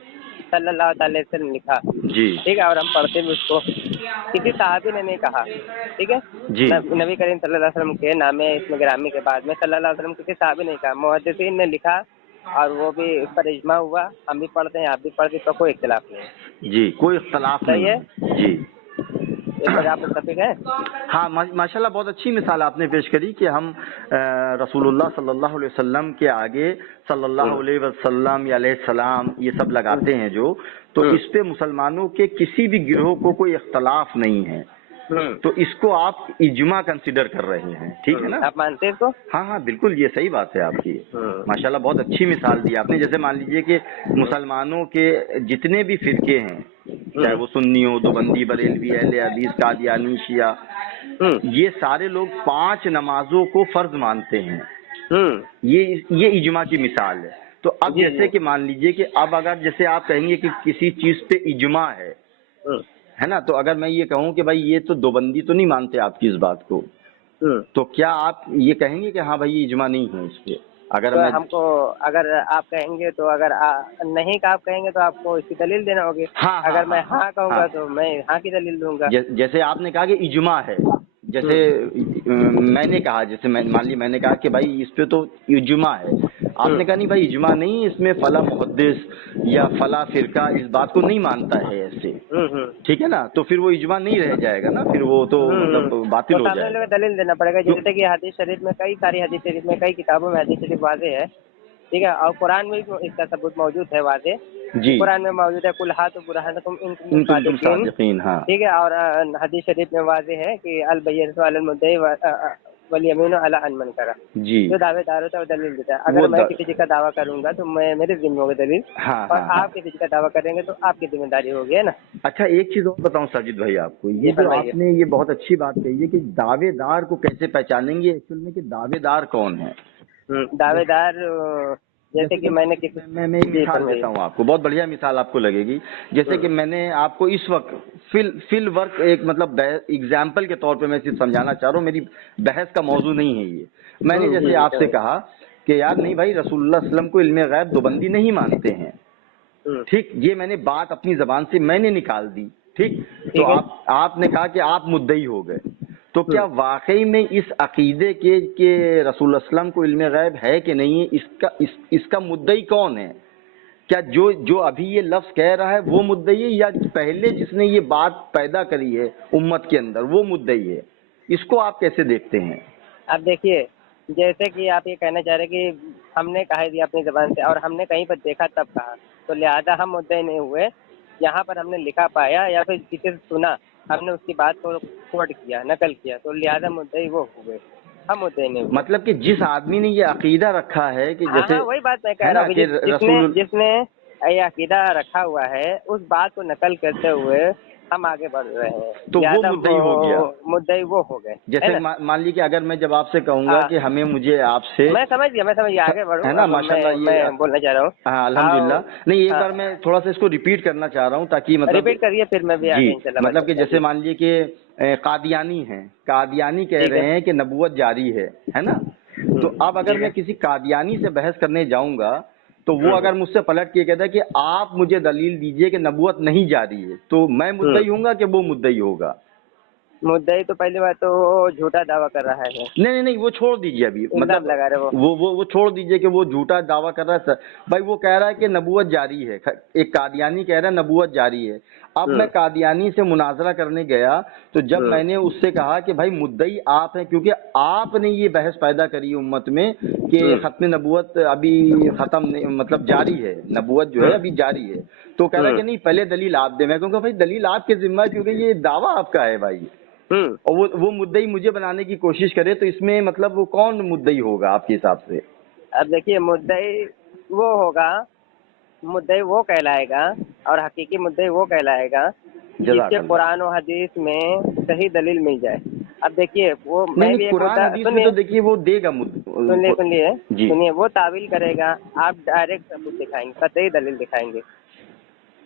सल्लल्लाहु अलैहि वसल्लम लिखा, जी ठीक है, और हम पढ़ते भी उसको। किसी साहबी ने नहीं कहा, ठीक है, जी नबी करीम सल्लल्लाहु अलैहि वसल्लम के नाम इसमें गिरामी के बाद में सल्लल्लाहु अलैहि वसल्लम किसी साहबी ने कहा, मुहद्दिसीन ने लिखा और वो भी उस पर इजमा हुआ, हम भी पढ़ते हैं आप भी पढ़ते, तो कोई इख्तिलाफ नहीं। जी, कोई इख्तलाफ सही नहीं है, है। जी इस पर आप मुत्तफिक हैं? हाँ, माशाल्लाह बहुत अच्छी मिसाल आपने पेश करी कि हम रसूलुल्लाह सल्लल्लाहु अलैहि वसल्लम के आगे सल्लल्लाहु अलैहि वसल्लम या अलैहिस्सलाम ये सब लगाते हैं जो, तो इस पे मुसलमानों के किसी भी गिरोह को कोई इख्तलाफ नहीं है, तो इसको आप इजमा कंसिडर कर रहे हैं। ठीक है ना, आप मानते हैं इसको? हाँ हाँ बिल्कुल, ये सही बात है आपकी। माशाल्लाह बहुत अच्छी मिसाल दी आपने। जैसे मान लीजिए कि मुसलमानों के जितने भी फिरके हैं, चाहे वो सुन्नी हो, देवबंदी, बरेलवी, अहले हदीस, कादियानी, शिया, ये सारे लोग 5 नमाजों को फर्ज मानते हैं। ये इजमा की मिसाल है। तो अब जैसे कि मान लीजिए कि अब अगर जैसे आप कहेंगे कि किसी चीज पे इजमा है ना, तो अगर मैं ये कहूँ कि भाई ये तो देवबंदी तो नहीं मानते आपकी इस बात को, तो क्या आप ये कहेंगे कि हाँ भाई ये इजमा नहीं है इस पे? अगर तो मैं हमको, अगर आप कहेंगे तो, अगर नहीं का आप कहेंगे तो आपको इसकी दलील देना होगी। हाँ, अगर मैं हाँ कहूँगा हाँ। तो मैं हाँ की दलील दूंगा। जैसे आपने कहा कि इजमा है, जैसे मैंने कहा, जैसे मान ली मैंने कहा कि भाई इस पे तो इजमा है, आपने कहा नहीं भाई इजमा नहीं, इसमें फला मुहद्दिस या फला फिरका इस बात को नहीं मानता है ऐसे। ठीक है ना, तो फिर वो इजमा नहीं रह जाएगा ना, फिर वो तो मतलब बातिल तो हो सामने जाएगा। वाले को दलील देना पड़ेगा। जैसे कि हदीस शरीफ में, कई सारी हदीस शरीफ में, कई किताबों में हदीस शरीफ वाज़ेह है, ठीक है, और कुरान में भी इसका सबूत मौजूद है वाज़ेह। जी, कुरान में मौजूद है, कुल हातु बुरहानकुम इन कुंतुम इन कुंतुम सादिकीन, सादिकीन, हाँ ठीक है, और हदीस शरीफ में वाज़ेह है कि अल बय्यिनतु अलल मुद्दई वल यमीनु अला मन मनकरा। जी, जो दावेदार होता है वो दलील देता है। अगर मैं किसी चीज का दावा करूंगा तो मैं मेरे जिम्मे होगी दलील, हाँ, और हाँ, आप किसी चीज का दावा करेंगे तो आपकी जिम्मेदारी होगी, है ना। अच्छा एक चीज और बताऊं साजिद भाई आपको, ये जो फरमाइए। आपने ये बहुत अच्छी बात कही है कि दावेदार को कैसे पहचानेंगे एक्चुअल में, कि दावेदार कौन है। दावेदार, जैसे कि मैंने किसी, मैं एक मिसाल देता हूँ आपको, बहुत बढ़िया मिसाल आपको लगेगी। जैसे कि मैंने आपको इस वक्त फिल वर्क एक मतलब एग्जाम्पल के तौर पे मैं सिर्फ समझाना चाह रहा हूँ, मेरी बहस का मौजू नहीं है ये। मैंने जैसे आपसे कहा कि यार नहीं भाई रसूलुल्लाह सल्लल्लाहु अलैहि वसल्लम को इल्मे गैब देवबंदी नहीं मानते हैं, ठीक, ये मैंने बात अपनी जबान से मैंने निकाल दी, ठीक, तो आपने कहा कि आप मुद्दई हो गए, तो क्या वाकई में इस अकीदे के रसूलुल्लाह सल्लल्लाहु अलैहि वसल्लम को इल्मे गैब है कि नहीं है, इसका मुद्दई कौन है? क्या जो अभी ये लफ्ज कह रहा है वो मुद्दई है, या पहले जिसने ये बात पैदा करी है उम्मत के अंदर वो मुद्दई है? इसको आप कैसे देखते हैं? आप देखिए, जैसे कि आप ये कहना चाह रहे हैं कि हमने कहा दिया अपनी जबान से और हमने कहीं पर देखा तब कहा, तो लिहाजा हम मुद्दई नहीं हुए। यहाँ पर हमने लिखा पाया या फिर किसी से सुना, हमने उसकी बात को कोट किया, नकल किया, तो लिहाजा मुद्दई वो हुए, हम मुद्दई नहीं हुए। मतलब कि जिस आदमी ने ये अकीदा रखा है कि जैसे, हाँ, वही बात मैं कह रहा हूँ कि जिसने ये अकीदा रखा हुआ है, उस बात को नकल करते हुए हम आगे बढ़ रहे हैं। तो वो ज्यादा मुद्दई हो गया। मुद्दई वो हो गए, जैसे है ना? मान लीजिए अगर मैं जब आपसे कहूंगा हाँ। कि हमें मुझे आपसे, मैं समझ गया, आगे बढ़ो। है ना, अब माशाल्लाह, ये मैं बोलना चाह रहा हूँ। हाँ अल्हम्दुलिल्लाह। नहीं, एक हाँ, बार मैं थोड़ा सा इसको रिपीट करना चाह रहा हूँ ताकि मतलब रिपीट करिए, फिर मैं भी जी, आगे इंशाल्लाह बात मतलब कि करूंगा जैसे जी। मान लीजिए कि कादियानी हैं, कादियानी कह ठीक है। रहे हैं कि नबूवत जारी है ना। तो अब अगर ठीक मैं है। किसी कादियानी से बहस करने जाऊंगा तो वो हम्म, अगर मुझसे पलट के कहता है कि आप मुझे दलील दीजिए कि नबूवत नहीं जारी है, तो मैं मुद्दई होऊंगा कि वो मुद्दई होगा? मुद्दई तो पहली बात तो वो झूठा दावा कर रहा है, नहीं, वो छोड़ दीजिए अभी, इल्जाम मतलब लगा रहे वो। वो छोड़ दीजिए कि वो झूठा दावा कर रहा है। सर भाई वो कह रहा है कि नबूवत जारी है, एक कादियानी कह रहा है नबूवत जारी है। अब मैं कादियानी से मुनाजरा करने गया तो जब मैंने उससे कहा कि भाई मुद्दई आप हैं, क्योंकि आपने ये बहस पैदा करी उम्मत में कि खत्म नबूवत अभी खत्म नहीं, मतलब जारी है, नबूवत जो है अभी जारी है। तो कह रहा है कि नहीं पहले दलील आप दे। मैं कहूँगा भाई दलील आपके जिम्मा है, क्योंकि ये दावा आपका है भाई, और वो मुद्दई मुझे बनाने की कोशिश करे, तो इसमें मतलब वो कौन मुद्दई होगा आपके हिसाब से? अब देखिए, मुद्दई वो होगा, मुद्दई वो कहलाएगा और हकीकी मुद्दई वो कहलाएगा जिसके जज़ाकल्लाह। कुरान और हदीस में सही दलील मिल जाए। अब देखिए, वो मैं भी नहीं, एक कुरान मुद्दा हदीस में सुनिए, तो देखिए वो देगा सुनिए जी। सुनिए, वो तावील करेगा, आप डायरेक्ट सबूत दिखाएंगे, कतई दलील दिखाएंगे,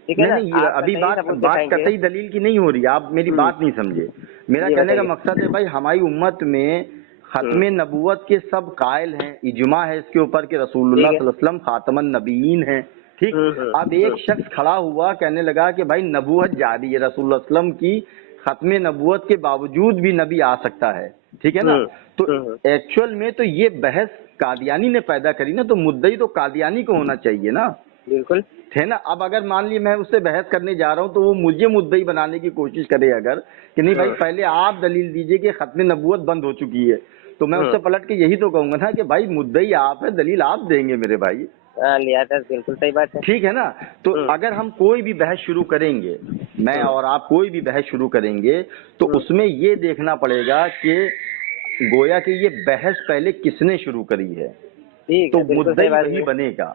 ठीक है ना? नहीं, आप अभी कतई बात सबूत बात दिखाएंगे। कतई दलील की नहीं हो रही, आप मेरी बात नहीं समझे। मेरा जी कहने का बताइए। मकसद है भाई हमारी उम्मत में खत्म नबूवत के सब कायल हैं, इजमा है इसके ऊपर कि रसूलुल्लाह ठीक है। सल्लल्लाहु अलैहि वसल्लम खातमन नबीयीन हैं, ठीक। अब एक शख्स खड़ा हुआ कहने लगा कि भाई नबूवत जारी है, रसूलुल्लाह सल्लल्लाहु अलैहि वसल्लम की खत्म नबूवत के बावजूद भी नबी आ सकता है, ठीक है ना। तो एक्चुअल में तो ये बहस कादियानी ने पैदा करी ना, तो मुद्दई तो कादियानी को होना चाहिए ना, बिल्कुल है ना। अब अगर मान ली मैं उससे बहस करने जा रहा हूँ तो वो मुझे मुद्दई बनाने की कोशिश करे अगर कि नहीं भाई पहले आप दलील दीजिए कि खत्म नबूवत बंद हो चुकी है, तो मैं उससे पलट के यही तो कहूंगा ना कि भाई मुद्दई आप है, दलील आप देंगे मेरे भाई, लिया, बिल्कुल सही बात है। ठीक है ना। तो अगर हम कोई भी बहस शुरू करेंगे, मैं और आप कोई भी बहस शुरू करेंगे, तो उसमें ये देखना पड़ेगा कि गोया कि ये बहस पहले किसने शुरू करी है, ठीक तो है, बिल्कुल मुद्दई सही बात वही है। बनेगा,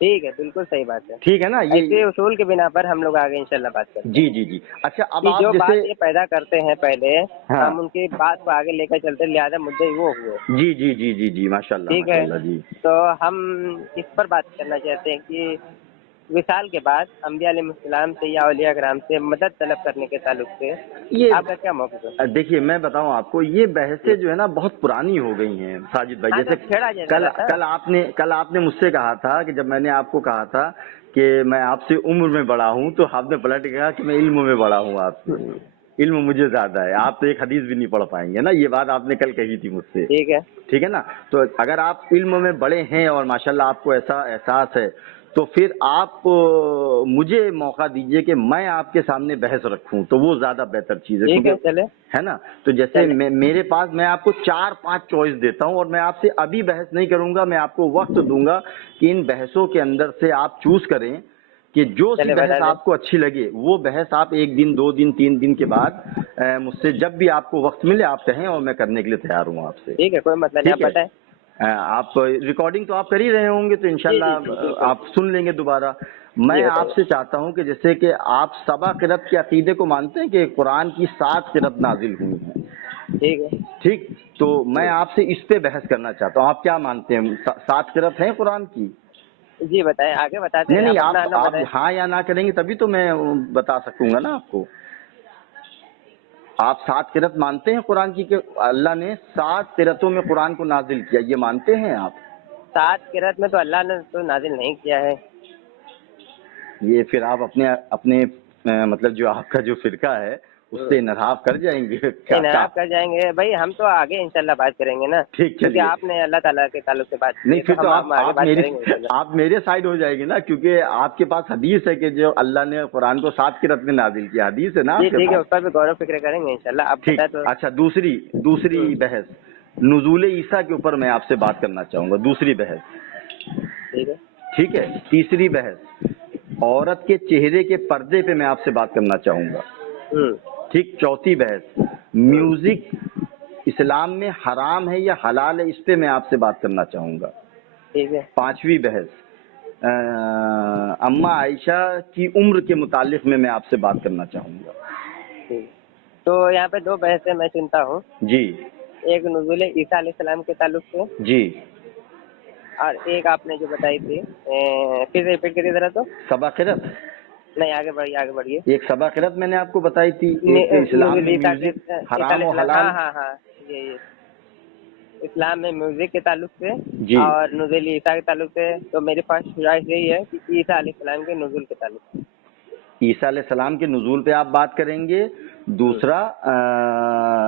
ठीक है, बिल्कुल सही बात है। ठीक है ना। ऐसे उसूल के बिना पर हम लोग आगे इंशाल्लाह बात करते हैं जी। अच्छा अब कि आप जो बात जैसे ये पैदा करते हैं पहले, हाँ हम उनकी बात को आगे लेकर चलते, लिहाजा मुद्दे वो हुए। जी माशाल्लाह ठीक है, माशाल्लाह जी। तो हम इस पर बात करना चाहते हैं कि विसाल के बाद अंबिया अलैहिस्सलाम से या औलिया कराम से मदद तलब करने के ताल्लुक से ये आपका क्या मौक़िफ़ है? देखिए मैं बताऊं आपको, ये बहसें जो है ना बहुत पुरानी हो गई हैं साजिद भाई। हाँ, तो जैसे छेड़ा जा रहा था। कल आपने मुझसे कहा था कि जब मैंने आपको कहा था कि मैं आपसे उम्र में बड़ा हूं, तो आपने पलट के कहा कि मैं इल्म में बड़ा हूं आपसे, इल्म मुझे ज्यादा है, आप तो एक हदीस भी नहीं पढ़ पाएंगे ना, ये बात आपने कल कही थी मुझसे, ठीक है। ठीक है ना। तो अगर आप इल्म में बड़े हैं और माशाल्लाह आपको ऐसा एहसास है, तो फिर आप मुझे मौका दीजिए कि मैं आपके सामने बहस रखूं, तो वो ज्यादा बेहतर चीज है, ठीक है, क्योंकि चले है ना। तो जैसे मेरे पास मैं आपको 4-5 चॉइस देता हूं और मैं आपसे अभी बहस नहीं करूंगा, मैं आपको वक्त दूंगा कि इन बहसों के अंदर से आप चूज करें कि जो सी चले बहस बता दें। आपको अच्छी लगे, वो बहस आप 1 दिन 2 दिन 3 दिन के बाद मुझसे जब भी आपको वक्त मिले आप कहें, और मैं करने के लिए तैयार हूँ आपसे, ठीक है, कोई मतलब नहीं, आप ठीक है। बताएं। आप रिकॉर्डिंग तो आप कर ही रहे होंगे, तो जी, इंशाल्लाह बिल्कुल। आप सुन लेंगे दोबारा। मैं जी, बताइए। आपसे चाहता हूं कि जैसे कि आप सबा क़िरात के अकीदे को मानते हैं कि कुरान की 7 क़िरात नाजिल हुई हैं, ठीक है। ठीक। तो मैं आपसे इस पे बहस करना चाहता हूं, आप क्या मानते हैं, 7 क़िरात हैं कुरान की? जी बताएं, आगे बताते हैं, नहीं, आप अपना नाम आप बताएं। हाँ या ना करेंगे तभी तो मैं बता सकूंगा ना आपको। आप 7 क़िरात मानते हैं कुरान की कि अल्लाह ने 7 क़िरातों में कुरान को नाजिल किया, ये मानते हैं आप? 7 क़िरात में तो अल्लाह ने तो नाजिल नहीं किया है। ये फिर आप अपने मतलब जो आपका जो फिरका है उससे इनराफ कर जाएंगे इनाम कर जाएंगे भाई, हम तो आगे इंशाल्लाह बात करेंगे ना, ठीक, क्योंकि चलिए। आपने अल्लाह ताला के ताल्लुक से बात की नहीं है, फिर तो हम आगे बात करेंगे इंशाल्लाह। आप मेरे साइड हो जाएंगे ना, क्योंकि आपके पास हदीस है कि जो अल्लाह ने कुरान को 7 क़िरात में नाजिल किया, हदीस है ना जी आपके ठीक है, पास। उस पर भी गौरव फिक्र करेंगे इंशाल्लाह, आप ठीक। बताए तो। अच्छा, दूसरी बहस नुज़ूल ईसा के ऊपर मैं आपसे बात करना चाहूंगा, दूसरी बहस, ठीक है। ठीक है। तीसरी बहस औरत के चेहरे के पर्दे पे मैं आपसे बात करना चाहूंगा, ठीक। चौथी बहस म्यूजिक इस्लाम में हराम है या हलाल है, इस पे मैं आपसे बात करना चाहूंगा, ठीक है। पांचवी बहस اما عائشہ کی عمر کے متعلق میں آپ سے بات کرنا چاہوں گا. ٹھیک. تو یہاں پہ دو بحثیں میں چنتا ہوں. جی ایک نزول عیسیٰ علیہ السلام کے تعلق سے، جی. اور ایک آپ نے جو بتائی تھی پھر ریپیٹ کریے ذرا. تو سبا قرت، نہیں، آگے بڑھیے آگے بڑھیے. ایک سبا قرت میں نے آپ کو بتائی تھی، ایک اسلام نزول میں عیسیٰ میوزک عیسیٰ حرام علیہ و السلام، حلال. ہاں ہاں ہاں، یہ اسلام میں میوزک کے تعلق سے جی. اور نزول عیسیٰ کے تعلق سے. تو میری فرسٹ چوائس یہی ہے کہ عیسیٰ علیہ السلام کے نزول کے تعلق سے. عیسیٰ علیہ السلام کے نزول پہ آپ بات کریں گے. دوسرا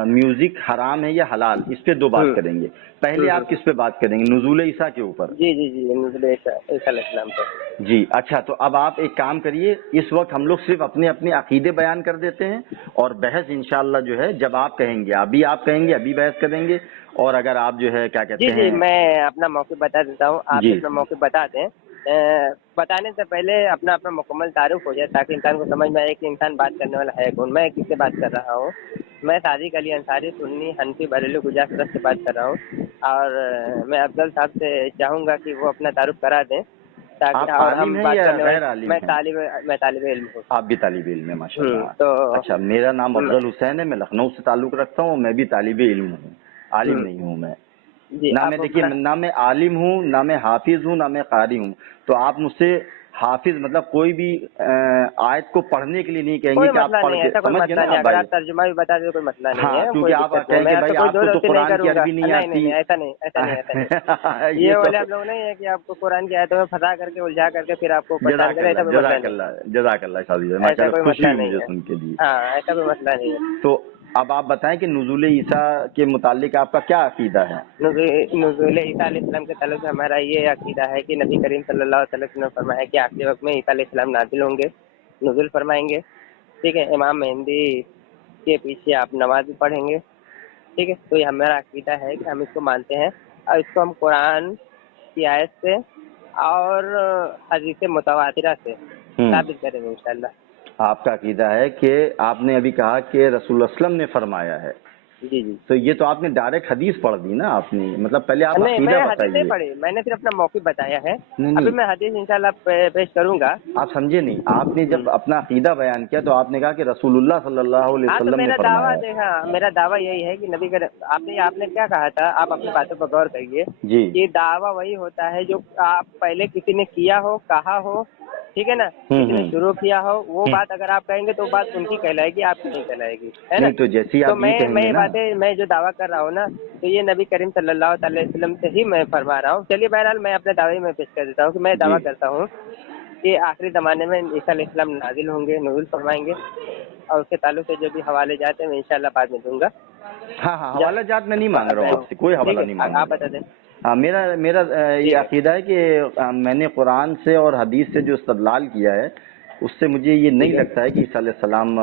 میوزک حرام ہے یا حلال، اس پہ دو بات کریں گے. پہلے آپ کس پہ بات کریں گے؟ نزول عیسیٰ کے اوپر. جی جی جی، نزول عیسیٰ علیہ السلام پہ. جی اچھا، تو اب آپ ایک کام کریے، اس وقت ہم لوگ صرف اپنے اپنے عقیدے بیان کر دیتے ہیں، اور بحث انشاءاللہ جو ہے جب آپ کہیں گے، ابھی آپ کہیں گے ابھی بحث کریں گے. اور اگر آپ جو ہے کیا کہتے جی ہیں. جی، میں اپنا موقع بتا دیتا ہوں، آپ جی اپنا موقع بتا دیں. بتانے سے پہلے اپنا اپنا مکمل تعارف ہو جائے تاکہ انسان کو سمجھ میں آئے کہ انسان بات کرنے والا ہے کون. میں کس سے بات کر رہا ہوں؟ میں صادق علی انصاری سنی حنفی بریلوی گجرات طرف سے بات کر رہا ہوں. اور میں افضل صاحب سے چاہوں گا کہ وہ اپنا تعارف کرا دیں آپ تاکہ، اور عالم ہم ہیں بات یا کرنے غیر والے. عالم میں ہیں؟ طالب علم ہوں. آپ بھی طالب علم ہیں ماشاء اللہ. تو اچھا، میرا نام افضل حسین ہے، میں لکھنؤ سے تعلق رکھتا ہوں، میں بھی طالب علم ہوں، عالم نہیں ہوں میں. جی نہ آپ میں دیکھیے، اپنا، نہ میں عالم ہوں، نہ میں حافظ ہوں، نہ میں قاری ہوں. تو آپ مجھ سے حافظ مطلب کوئی بھی آیت کو پڑھنے کے لیے نہیں کہیں گے کوئی کہ آپ مسئلہ پڑھ نہیں ہے، کے، ایسا کوئی سمجھ گئے مسئلہ نا نہیں. آپ اگر بھائی؟ آپ ترجمہ بھی بتا دیں تو کوئی مسئلہ نہیں ہاں، ہے، کیونکہ کوئی آپ دقت نہیں. کہیں میں کہ ایسا بھائی کوئی آپ کو زور تو زبردستی نہیں قرآن کی کروں گا. عربی نہیں نہیں نہیں آتی. نہیں، ایسا نہیں ایسا نہیں ایسا نہیں. یہ والے آپ لوگ نہیں ہے کہ آپ کو قرآن کی آیتوں میں پھنسا کر کے الجھا کر کے پھر آپ کو پریشان جزاک کرے. ایسا اللہ کوئی مسئلہ جزاک نہیں، اللہ جزاک اللہ شادی بھائی، ماشاء ایسا اللہ کوئی خوشی مسئلہ ہوئی نہیں مجھے ہے. سن کے. جی. ہاں، ایسا کوئی مسئلہ نہیں ہے. تو اب آپ بتائیں کہ نزول عیسیٰ کے متعلق آپ کا کیا عقیدہ ہے؟ نزول عیسیٰ علیہ السلام کے تعلق سے ہمارا یہ عقیدہ ہے کہ نبی کریم صلی اللہ علیہ وسلم نے فرمایا کہ آخری وقت میں عیسیٰ علیہ السلام نازل ہوں گے، نزول فرمائیں گے. ٹھیک ہے، امام مہدی کے پیچھے آپ نماز بھی پڑھیں گے. ٹھیک ہے، تو یہ ہمارا عقیدہ ہے کہ ہم اس کو مانتے ہیں، اور اس کو ہم قرآن کی آیت سے اور حدیث متواترہ سے ثابت کریں گے انشاءاللہ. آپ کا عقیدہ ہے کہ آپ نے ابھی کہا کہ رسول اللہ صلی اللہ علیہ وسلم نے فرمایا ہے، جی جی. تو یہ تو آپ نے ڈائریکٹ حدیث پڑھ دی نا آپ نے، مطلب پہلے آپ نہیں، عقیدہ میں حدیث نہیں بتائیے. پڑھی، میں نے صرف اپنا موقف بتایا ہے. نہیں ابھی نہیں، میں حدیث انشاءاللہ پیش کروں گا. آپ سمجھے نہیں. آپ نے جب اپنا عقیدہ بیان کیا تو آپ نے کہا کہ رسول اللہ صلی اللہ علیہ ہاں، تو وسلم نے میرا دعویٰ فرمایا ہے. دیکھا، میرا دعویٰ یہی ہے کہ نبی کریم، آپ نے کیا کہا تھا، آپ اپنی باتوں پر غور کریے. جی کہ دعویٰ وہی ہوتا ہے جو آپ پہلے کسی نے کیا ہو، کہا ہو، ٹھیک ہے نا، کسی نے شروع کیا ہو. وہ بات اگر آپ کہیں گے تو بات ان کی کہلائے گی، آپ کی نہیں کہلائے گی، ہے نا. نہیں، تو جیسی تو آپ یہ کہیں میں گے یہ نا. باتیں، میں جو دعویٰ کر رہا ہوں نا، تو یہ نبی کریم صلی اللہ علیہ وسلم سے ہی میں فرما رہا ہوں. چلیے بہرحال میں اپنے دعوے میں پیش کر دیتا ہوں کہ میں جی دعویٰ کرتا ہوں کہ آخری زمانے میں عیسیٰ علیہ السلام نازل ہوں گے، نزول فرمائیں گے، اور اس کے تعلق سے جو بھی حوالے جاتے ہیں میں انشاءاللہ بعد میں دوں گا. ہاں ہاں، حوالہ جات میں نہیں مانگ رہا ہوں آپ سے، کوئی حوالہ ٹھیک ہے، نہیں مانگ آپ رہا بتا ہوں. دیں. ہاں، میرا یہ ٹھیک ہے. عقیدہ ہے کہ میں نے قرآن سے اور حدیث سے جو استدلال کیا ہے اس سے مجھے یہ نہیں ٹھیک ہے. لگتا ہے کہ عیسیٰ علیہ السلام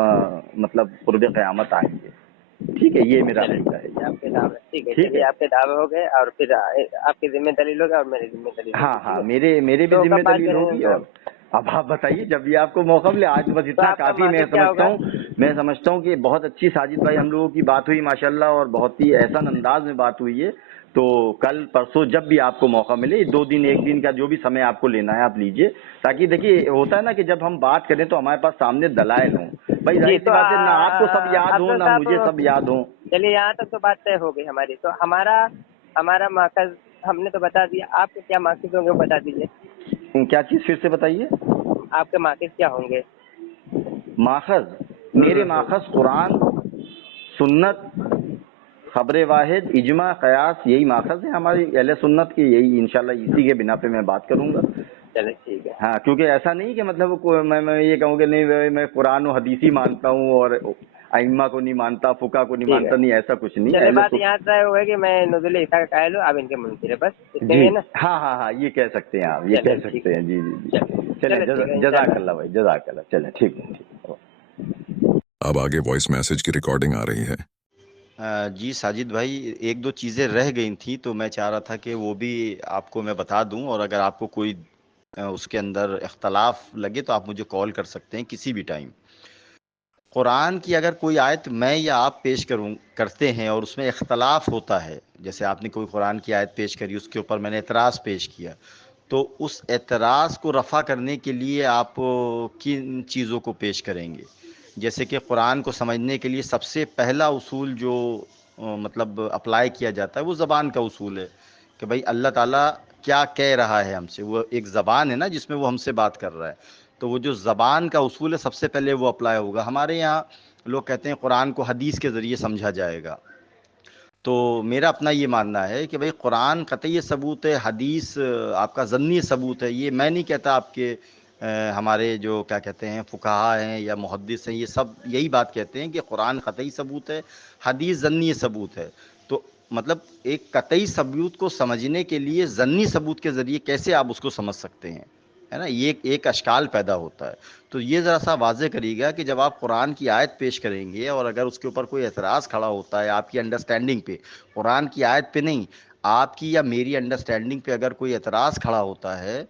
مطلب قرب قیامت آئیں گے. ٹھیک ہے، یہ میرا عقیدہ ہے. چلیے، آپ کے دعوے ٹھیک ہے. ٹھیک چلیے، ہے. آپ کے دعوے ہو گئے، اور پھر آپ کی ذمہ دلیل ہوگا اور میری ذمہ دلیل ہاں ہوگی. ٹھیک ہاں، ہے، میرے بھی تو ذمہ کب بات دلیل کریں ہوگی. گے؟ اور اب آپ بتائیے جب بھی آپ کو موقع ملے. آج بس تو اتنا آپ کا کافی. میں مقصد کیا سمجھتا ہوگا؟ ہوں کہ بہت اچھی ساجد بھائی ہم لوگوں کی بات ہوئی ماشاءاللہ، اور بہت ہی احسن انداز میں بات ہوئی ہے. تو کل پرسوں جب بھی آپ کو موقع ملے، 2 دن 1 دن کا جو بھی سمے آپ کو لینا ہے آپ لیجئے، تاکہ دیکھیے ہوتا ہے نا کہ جب ہم بات کریں تو ہمارے پاس سامنے دلائل ہوں. بھائی جی، ظاہر سی تو بات ہے، نہ آپ کو سب یاد ہو افضل نہ صاحب، مجھے سب یاد ہو. چلیے یہاں تک تو بات طے ہو گئی ہماری. تو ہمارا مقصد ہم نے تو بتا دیا، آپ کے کیا مقصد ہوں گے وہ بتا دیجیے. کیا چیز پھر سے بتائیے؟ آپ کے مقصد کیا ہوں گے؟ ماخذ میرے ماخذ قرآن، سنت، خبر واحد، اجماع، قیاس، یہی ماخذ ہے ہماری اہل سنت کی. یہی انشاءاللہ اسی کے بنا پہ میں بات کروں گا. چلے ٹھیک ہے. ہاں، کیونکہ ایسا نہیں کہ مطلب میں یہ کہوں کہ نہیں میں قرآن و حدیث ہی مانتا ہوں اور ائمہ کو نہیں مانتا، فقہ کو نہیں ٹھیک مانتا. ہے، نہیں، ایسا کچھ نہیں. چلے بات یہاں طے ہو گئی کہ میں نزول عیسیٰ کا قائل ہوں، آپ ان کے منکر ہیں، بس اتنے ہی جی ہے نا. ہاں ہاں ہاں، یہ کہہ سکتے ہیں آپ، یہ چلے کہہ ٹھیک سکتے ہے. ہیں. جی جی جی. چلے ٹھیک ہے جزاک انشاءاللہ. اللہ بھائی، جزاک اللہ. چلیں ٹھیک ہے، ٹھیک ہے. अब आगे वॉइस मैसेज की रिकॉर्डिंग आ रही है. جی ساجد بھائی، 1-2 چیزیں رہ گئی تھیں تو میں چاہ رہا تھا کہ وہ بھی آپ کو میں بتا دوں، اور اگر آپ کو کوئی اس کے اندر اختلاف لگے تو آپ مجھے کال کر سکتے ہیں کسی بھی ٹائم. قرآن کی اگر کوئی آیت میں یا آپ پیش کرتے ہیں اور اس میں اختلاف ہوتا ہے، جیسے آپ نے کوئی قرآن کی آیت پیش کری، اس کے اوپر میں نے اعتراض پیش کیا، تو اس اعتراض کو رفع کرنے کے لیے آپ کن چیزوں کو پیش کریں گے؟ جیسے کہ قرآن کو سمجھنے کے لیے سب سے پہلا اصول جو مطلب اپلائی کیا جاتا ہے وہ زبان کا اصول ہے کہ بھائی اللہ تعالیٰ کیا کہہ رہا ہے ہم سے. وہ ایک زبان ہے نا جس میں وہ ہم سے بات کر رہا ہے, تو وہ جو زبان کا اصول ہے سب سے پہلے وہ اپلائی ہوگا. ہمارے یہاں لوگ کہتے ہیں قرآن کو حدیث کے ذریعے سمجھا جائے گا, تو میرا اپنا یہ ماننا ہے کہ بھائی قرآن قطعی ثبوت ہے, حدیث آپ کا ظنی ثبوت ہے. یہ میں نہیں کہتا, آپ کے ہمارے جو کیا کہتے ہیں فقہا ہیں یا محدث ہیں یہ سب یہی بات کہتے ہیں کہ قرآن قطعی ثبوت ہے, حدیث ظنی ثبوت ہے. تو مطلب ایک قطعی ثبوت کو سمجھنے کے لیے ظنی ثبوت کے ذریعے کیسے آپ اس کو سمجھ سکتے ہیں, ہے نا, یہ ایک اشکال پیدا ہوتا ہے. تو یہ ذرا سا واضح کریے گا کہ جب آپ قرآن کی آیت پیش کریں گے اور اگر اس کے اوپر کوئی اعتراض کھڑا ہوتا ہے آپ کی انڈرسٹینڈنگ پہ, قرآن کی آیت پہ نہیں, آپ کی یا میری انڈرسٹینڈنگ پہ اگر کوئی اعتراض کھڑا ہوتا ہے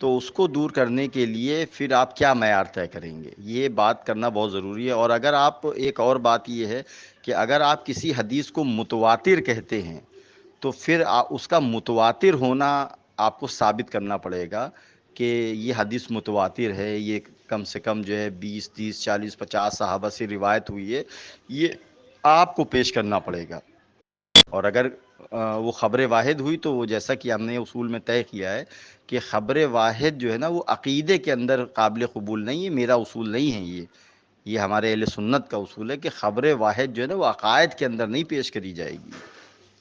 تو اس کو دور کرنے کے لیے پھر آپ کیا معیار طے کریں گے, یہ بات کرنا بہت ضروری ہے. اور اگر آپ, ایک اور بات یہ ہے کہ اگر آپ کسی حدیث کو متواتر کہتے ہیں تو پھر اس کا متواتر ہونا آپ کو ثابت کرنا پڑے گا کہ یہ حدیث متواتر ہے, یہ کم سے کم جو ہے 20 30 40 50 صحابہ سے روایت ہوئی ہے, یہ آپ کو پیش کرنا پڑے گا. اور اگر وہ خبر واحد ہوئی تو وہ جیسا کہ ہم نے اصول میں طے کیا ہے کہ خبر واحد جو ہے نا وہ عقیدے کے اندر قابل قبول نہیں ہے, میرا اصول نہیں ہے یہ ہمارے اہل سنت کا اصول ہے کہ خبر واحد جو ہے نا وہ عقائد کے اندر نہیں پیش کری جائے گی.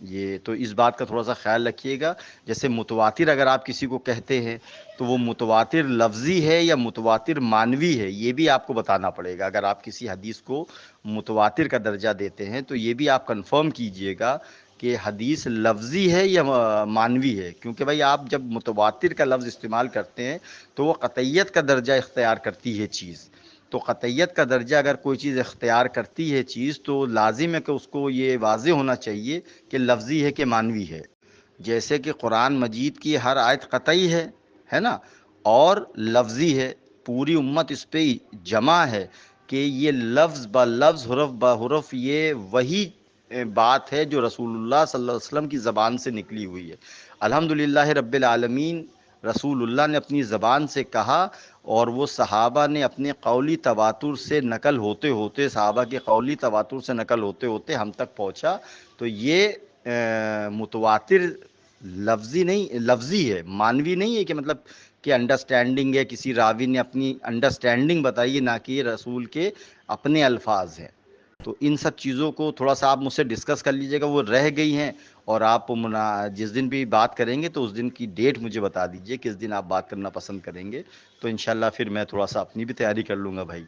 یہ تو اس بات کا تھوڑا سا خیال رکھیے گا. جیسے متواتر اگر آپ کسی کو کہتے ہیں تو وہ متواتر لفظی ہے یا متواتر معنوی ہے, یہ بھی آپ کو بتانا پڑے گا. اگر آپ کسی حدیث کو متواتر کا درجہ دیتے ہیں تو یہ بھی آپ کنفرم کیجئے گا کہ حدیث لفظی ہے یا معنوی ہے, کیونکہ بھائی آپ جب متواتر کا لفظ استعمال کرتے ہیں تو وہ قطعیت کا درجہ اختیار کرتی ہے چیز. تو قطعیت کا درجہ اگر کوئی چیز اختیار کرتی ہے چیز تو لازم ہے کہ اس کو یہ واضح ہونا چاہیے کہ لفظی ہے کہ معنوی ہے. جیسے کہ قرآن مجید کی ہر آیت قطعی ہے نا, اور لفظی ہے, پوری امت اس پہ جمع ہے کہ یہ لفظ با لفظ حرف با حرف یہ وہی بات ہے جو رسول اللہ صلی اللہ علیہ وسلم کی زبان سے نکلی ہوئی ہے. الحمدللہ رب العالمین, رسول اللہ نے اپنی زبان سے کہا اور وہ صحابہ نے اپنے قولی تواتر سے نقل ہوتے ہوتے, صحابہ کے قولی تواتر سے نقل ہوتے ہوتے ہم تک پہنچا. تو یہ متواتر لفظی نہیں, لفظی ہے, معنوی نہیں ہے کہ مطلب کہ انڈرسٹینڈنگ ہے, کسی راوی نے اپنی انڈرسٹینڈنگ بتائی, نہ کہ رسول کے اپنے الفاظ ہیں. تو ان سب چیزوں کو تھوڑا سا آپ مجھ سے ڈسکس کر لیجئے گا, وہ رہ گئی ہیں. اور آپ جس دن بھی بات کریں گے تو اس دن کی ڈیٹ مجھے بتا دیجئے کس دن آپ بات کرنا پسند کریں گے, تو انشاءاللہ پھر میں تھوڑا سا اپنی بھی تیاری کر لوں گا. بھائی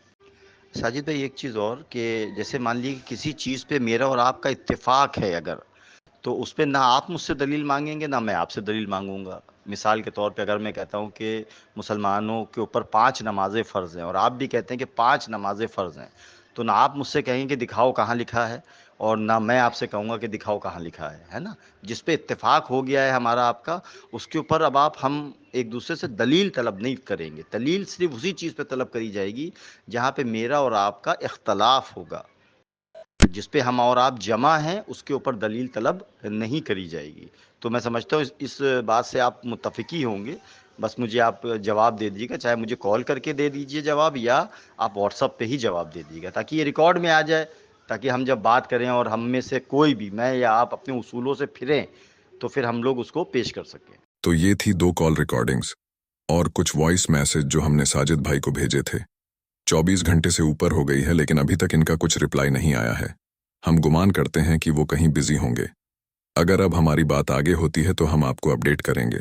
ساجد بھائی ایک چیز اور, کہ جیسے مان لیجیے کہ کسی چیز پہ میرا اور آپ کا اتفاق ہے اگر, تو اس پہ نہ آپ مجھ سے دلیل مانگیں گے نہ میں آپ سے دلیل مانگوں گا. مثال کے طور پہ اگر میں کہتا ہوں کہ مسلمانوں کے اوپر 5 نمازیں فرض ہیں اور آپ بھی کہتے ہیں کہ 5 نمازیں فرض ہیں, تو نہ آپ مجھ سے کہیں کہ دکھاؤ کہاں لکھا ہے, اور نہ میں آپ سے کہوں گا کہ دکھاؤ کہاں لکھا ہے نا. جس پہ اتفاق ہو گیا ہے ہمارا آپ کا, اس کے اوپر اب ہم ایک دوسرے سے دلیل طلب نہیں کریں گے. دلیل صرف اسی چیز پہ طلب کری جائے گی جہاں پہ میرا اور آپ کا اختلاف ہوگا. جس پہ ہم اور آپ جمع ہیں اس کے اوپر دلیل طلب نہیں کری جائے گی. تو میں سمجھتا ہوں اس بات سے آپ متفقی ہوں گے. بس مجھے آپ جواب دے دیجیے گا, چاہے مجھے کال کر کے دے دیجیے جواب, یا آپ واٹس ایپ پہ ہی جواب دے دیجیے گا, تاکہ یہ ریکارڈ میں آ جائے, تاکہ ہم جب بات کریں اور ہم میں سے کوئی بھی, میں یا آپ, اپنے اصولوں سے پھریں تو پھر ہم لوگ اس کو پیش کر سکیں. تو یہ تھی 2 کال ریکارڈنگز اور کچھ وائس میسج جو ہم نے ساجد بھائی کو بھیجے تھے. 24 گھنٹے سے اوپر ہو گئی ہے لیکن ابھی تک ان کا کچھ رپلائی نہیں آیا ہے. ہم گمان کرتے ہیں کہ وہ کہیں بزی ہوں گے. اگر اب ہماری بات آگے ہوتی ہے تو ہم آپ کو اپڈیٹ کریں گے.